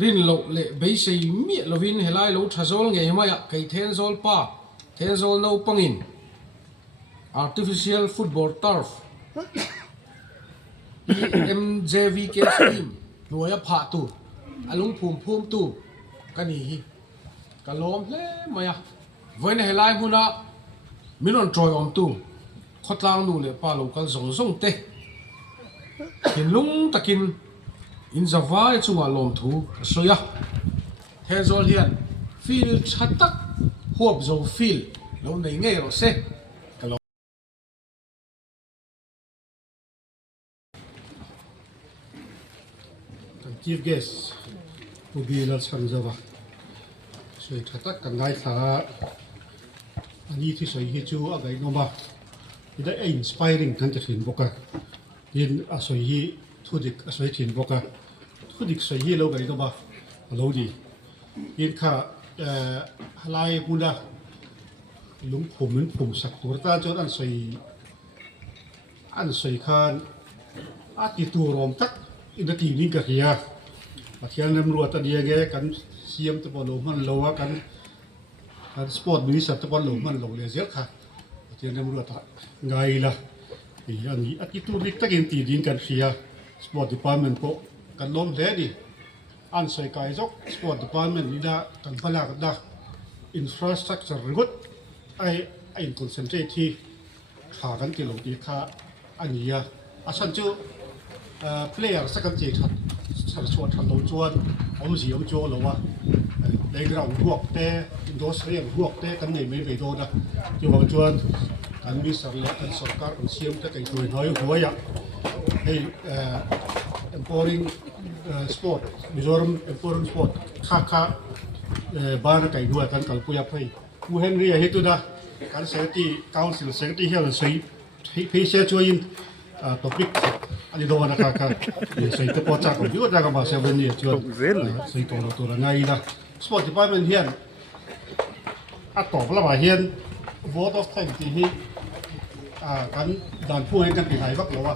รินโลเละใบเสียมีลวินเฮลัยโลทัซอลไงมาอยากไก่เทนโซลป้าเทนโซลนูปังอิน artificial football turf MJVK team หน่วยผ่าตูอลุงภูมิตูกันนี่กันล้อมเล่มาอยากวันเฮลัยมุนะมิลอนทรอยอมตูขดลางนูเละป้าโลกันส่งเตะเห็นลุงตะกินอินซาฟายจุงอารมณ์ถูกสวยเฮโซเลียนฟิลชัดตักหัวโจฟิลเราในเงี้ยเราเซ่กันเราChief guest ผู้บีลัลชันซาวะสวยชัดตักกันไงค่ะอันนี้ที่สวยที่จูอะไรน้องบ้าที่ได้ inspiring ทั้งจะถึงบอกกันยินสวยที่ทุดิกสวยถึงบอกกันทุดิกสวยที่เราไงน้องบ้าเราดียินค่ะลายมุดาลุงผมสักตัวตาจอดันสวย อันสวยคานอาติตูรอมตักอินทีนี่ก็เฮียอาเทียนนำรัวตะเดียแกกันเสียมตะปอลมันโลวกันสปอร์ตมินิสัตตะปอลมันโลเลยเสียค่ะอาเทียนนำรัวตะไงล่ะอันนี้อาติตูริกตะกินตีดินกันเฮียสปอร์ตดีพาร์ตเมนต์โปกันล้มเลยดิอันสวยกายจกสปอร์ตดีพาร์ตเมนต์นี่ได้กันพลากันได้อินฟราสตรักเจอร์รุดไอ้คอนเซนเทรตที่ขากันที่ลงที่ขาอันนี้อาชันจูเพลย์สักกันจีทัดชวนทันลงชวนอมสีอมโจหรือว่าในกระดังพวกแต่อินโดสเรียนพวกแต่กันไหนไม่ไปโดนนะจูบางชวนกันมีสัญลักษณ์กันสกัดกันเสียมแต่กันตัวน้อยหัวยักษ์ให้empowering sport มิโซรัม empowering sport ค่าบ้านกันด้วยกันกับผู้ยักษ์ให้ผู้เห็นเรียเหตุนะการเสด็จกาวสิลเสด็จเฮียลใช้พิเศษช่วยtopik ani do na ka sei te pocha ko yu da ga ma se ven ni chu sei to ngai da sport department hian a to la ba hian vote of time ti hi kan dan pu hen kan ti hai bak lo wa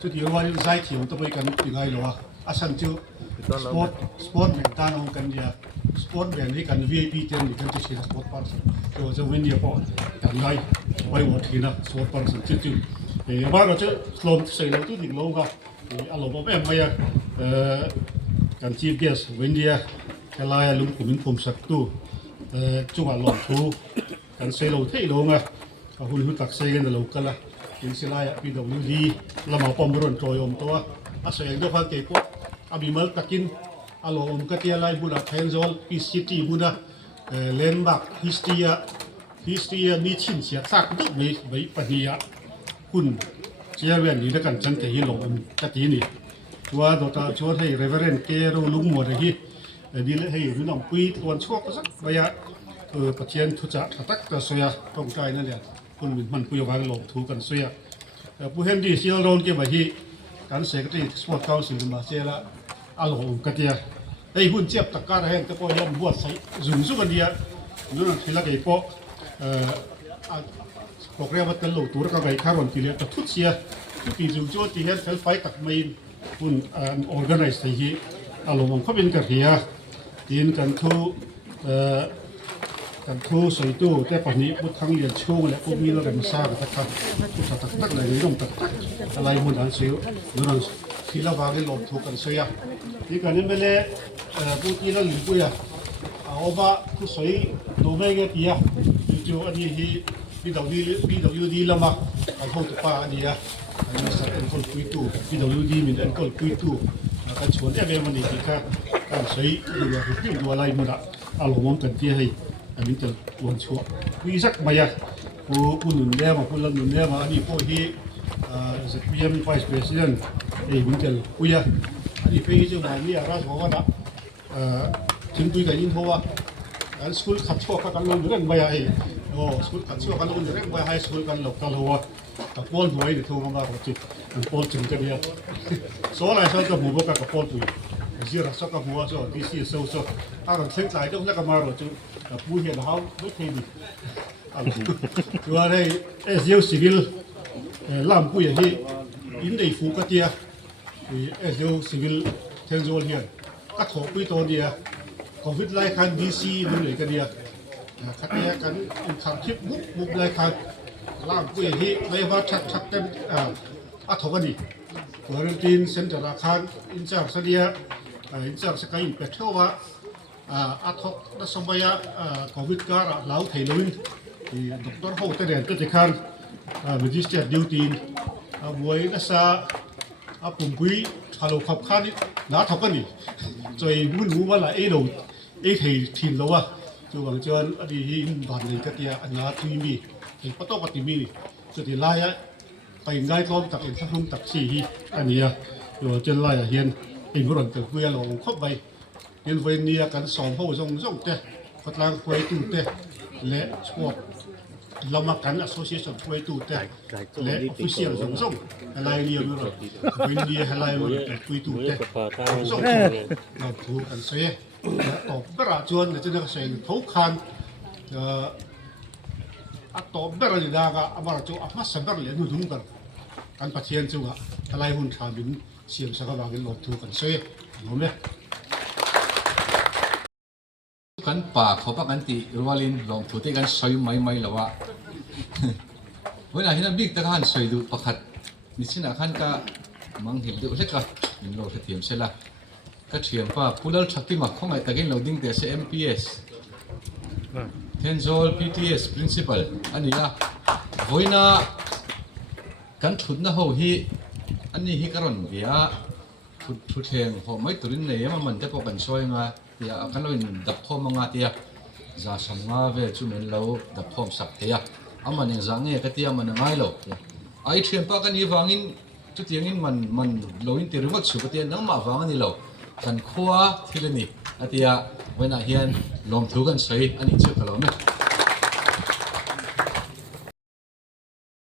chu ti wa yu sai thiu to bai kan ti ngai lo wa a san chu sport men ta no kan dia sport ben ni kan vip ten ni kan ti chi sport person to zo ven ni po kan ngai bai wo thi na sport person chuบ้านเราจะลมใส่เราที่ถึงลงก็อารมณ์แบบไม่การจีบเกสเวนเดียแค่ลายลุงผมผมสักตู้จังหวะหลอดทูการใส่เราที่ลงอ่ะหุ่นหุ่นตักใส่กันแต่เรากันละยิงใส่ลายปีดอกนิ้วดีละมาปอมรุ่นโจยอมตัวอาศัยด้วยความเก่งกว่าอาบิมัลตักินอารมณ์ก็เตี้ยลายบุญแทนโซลปีซิตี้บุญเลนบักฮิสเตียมีชิ้นเสียสักตึกไม่ปะเฮียคุณเชื่อเรื่องนี้แล้วกันฉันจะให้หลงกะทินี่ชัวร์ตัวตาชัวร์ให้เรเวอเรนเกโรลุงหมดเลยดีเลยให้หุ่นน้องปุยตัวชั่วก็สักระยะปะเทียนทุจจะตักกระเสียตรงใจนั่นแหละคุณมันปุยวางหลงถูกันเสียผู้เห็นดีเสียโดนเก็บไว้ที่การเสกที่สปอร์ตเก้าสิบมาเสียละอารมณ์กะเทียไอ้หุ่นเจ็บตะการแห้งตะโกนยอมบวชใส่จุ่มสู้กันเดียนู่นทีละไอ้พวกโปรแกรมวัดกันโหลดตัวแล้วก็ไปข้าววันที่เลี้ยงแต่ทุกเสียทุกปีจุดจุดที่เห็นเฟลไฟตัดไม่คุณออร์แกไนซ์ที่อารมณ์เขาเป็นกระเทียทีนกันทูใส่ตู้แต่ปัจจุบันพุทธังเรียนช่วงและพวกนี้เราเรียนสร้างตักตักอะไรนี่ต้องตักอะไรมันอันเสียวนู่นที่เราวางในโหลดถูกกันเสียที่กันนี้ไม่เล่พูดที่เราหลีกเลยเอาว่าผู้สวยดูไม่เงี้ยจู่อันนี้PWD ละมาการพูดถึงป่านี่อันนี้สัตว์เป็นคนคุยตู้ PWD มีเป็นคนคุยตู้การชวนเอเวอร์มันนี่ที่การใช้ดูอะไรมันอะอารมณ์กันที่ให้อันนี้จะวนชัวคุยสักไม่ยากผู้หนุนเลี้ยมาผู้หนุนเลี้ยมาอันนี้พวกที่ZPM Vice President ไอ้มันจะคุยอันนี้เป็นที่ว่านี่อะไรบอกว่าถึงคุยกันยิ่งเพราะว่าอันสกูลขัดชั่วกันลงเรื่องไม่ใช่สกุลขัดชั่วกันลงเรื่องว่าให้สกุลกันหลบกันหัวกับปอนหัวไอ้ทุ่งมาหมดจิมันปอนจึงจะเนี่ยโซ่อะไรโซ่กับหัวกับปอนตัวเชื่อรักโซ่กับหัวโซ่ที่สี่โซ่ถ้าเราเส้นสายต้องแล้วก็มาหมดจุกับผู้เห็นเขาไม่เคยดีตัวได้เอสซิวิลล่ามผู้อย่างที่อินได้ฟูกเตียซิวิลเทนโซเฮียก็ถกไปตัวเดียโควิดไล่คันดีซีมันเลยกันเดียขัดแย้งกันขัดทิพบุกเลยครับล่างผู้ใหญ่ที่ไม่ว่าชักกันถกกันดิตัวเรื่องจีนเซ็นต์ราคาอินจากเสียอินจากสกายเป็ดเท่าว่าถกนักสมัยโควิดก็เหล่าไทยลุนที่ดร.โฮเตเดนตัวที่ขันวิจิตรดิวตีนบวยนักษาปุ่มกุยฮัลโหลขับขันน้าถกกันดิจอยบุญรู้ว่าละโดไทยทีมเราว่าจู่บางจวนอดีตบ้านเลยก็เตียอันนี้ที่มีเห็นปะโต้ปฏิมีจุดที่ไล่ไปง่ายก็ตักเองสักทุ่มตักสี่อันนี้อยู่จนไล่เห็นเป็นคนเกิดเวลาลงครบไปเห็นเวนีกันสอนผู้ส่งเตะกำลังคุยตู้เตะและสปอร์ตเรามากัน association คุยตู้เตะและ official ส่งอะไรเรียนรู้เวนีอะไรคุยตู้เตะส่งเราถูกกันเสียตบกระจวนจะได้เสียงทุกคันตบกระดีดากะอามาจูอามาสันกระเลยนู่นกัน กันปะเทียนจุงะทลายหุ่นชาบินเสียมสักบางกันหลดถูกันเสียรู้ไหม กันป่าเขาปักอันติรัวลินลองถูที่กันซอยไม่ละวะวันไหนที่นั่นบิ๊กตะกันซอยดูประคัดนี่สินะขันก็มังเห็นดูเล็กอะยินโลเทียมเสร็จละก็เทียมป่าผู้เล่าชักที่มาของไอ้ตะกินเราดิ้งแต่เซ MPS Thenzawl PTS Principal อันนี้ละวันน่ะกันทุนนะโหฮีอันนี้ฮีกระรอนเบียทุเทียงพอไม่ตุรินเนี่ยมันจะพอกันซอยมาเดียกันเราดับพอมงาเดียจะสมงาเวจุเมนเราดับพอมสักเดียอามันยังจังเงี้ยก็เดียมันง่ายเราไอเทียมปากันยี่ฟังอินจุดยังอินมันเราอินตีรึว่าสุกเดียนั่งมาฟังอันนี้เรากันขวาที่ละนี่เดียวันไหนเฮียนลมถูกันใส่อันนี้เชื่อกันเราไหม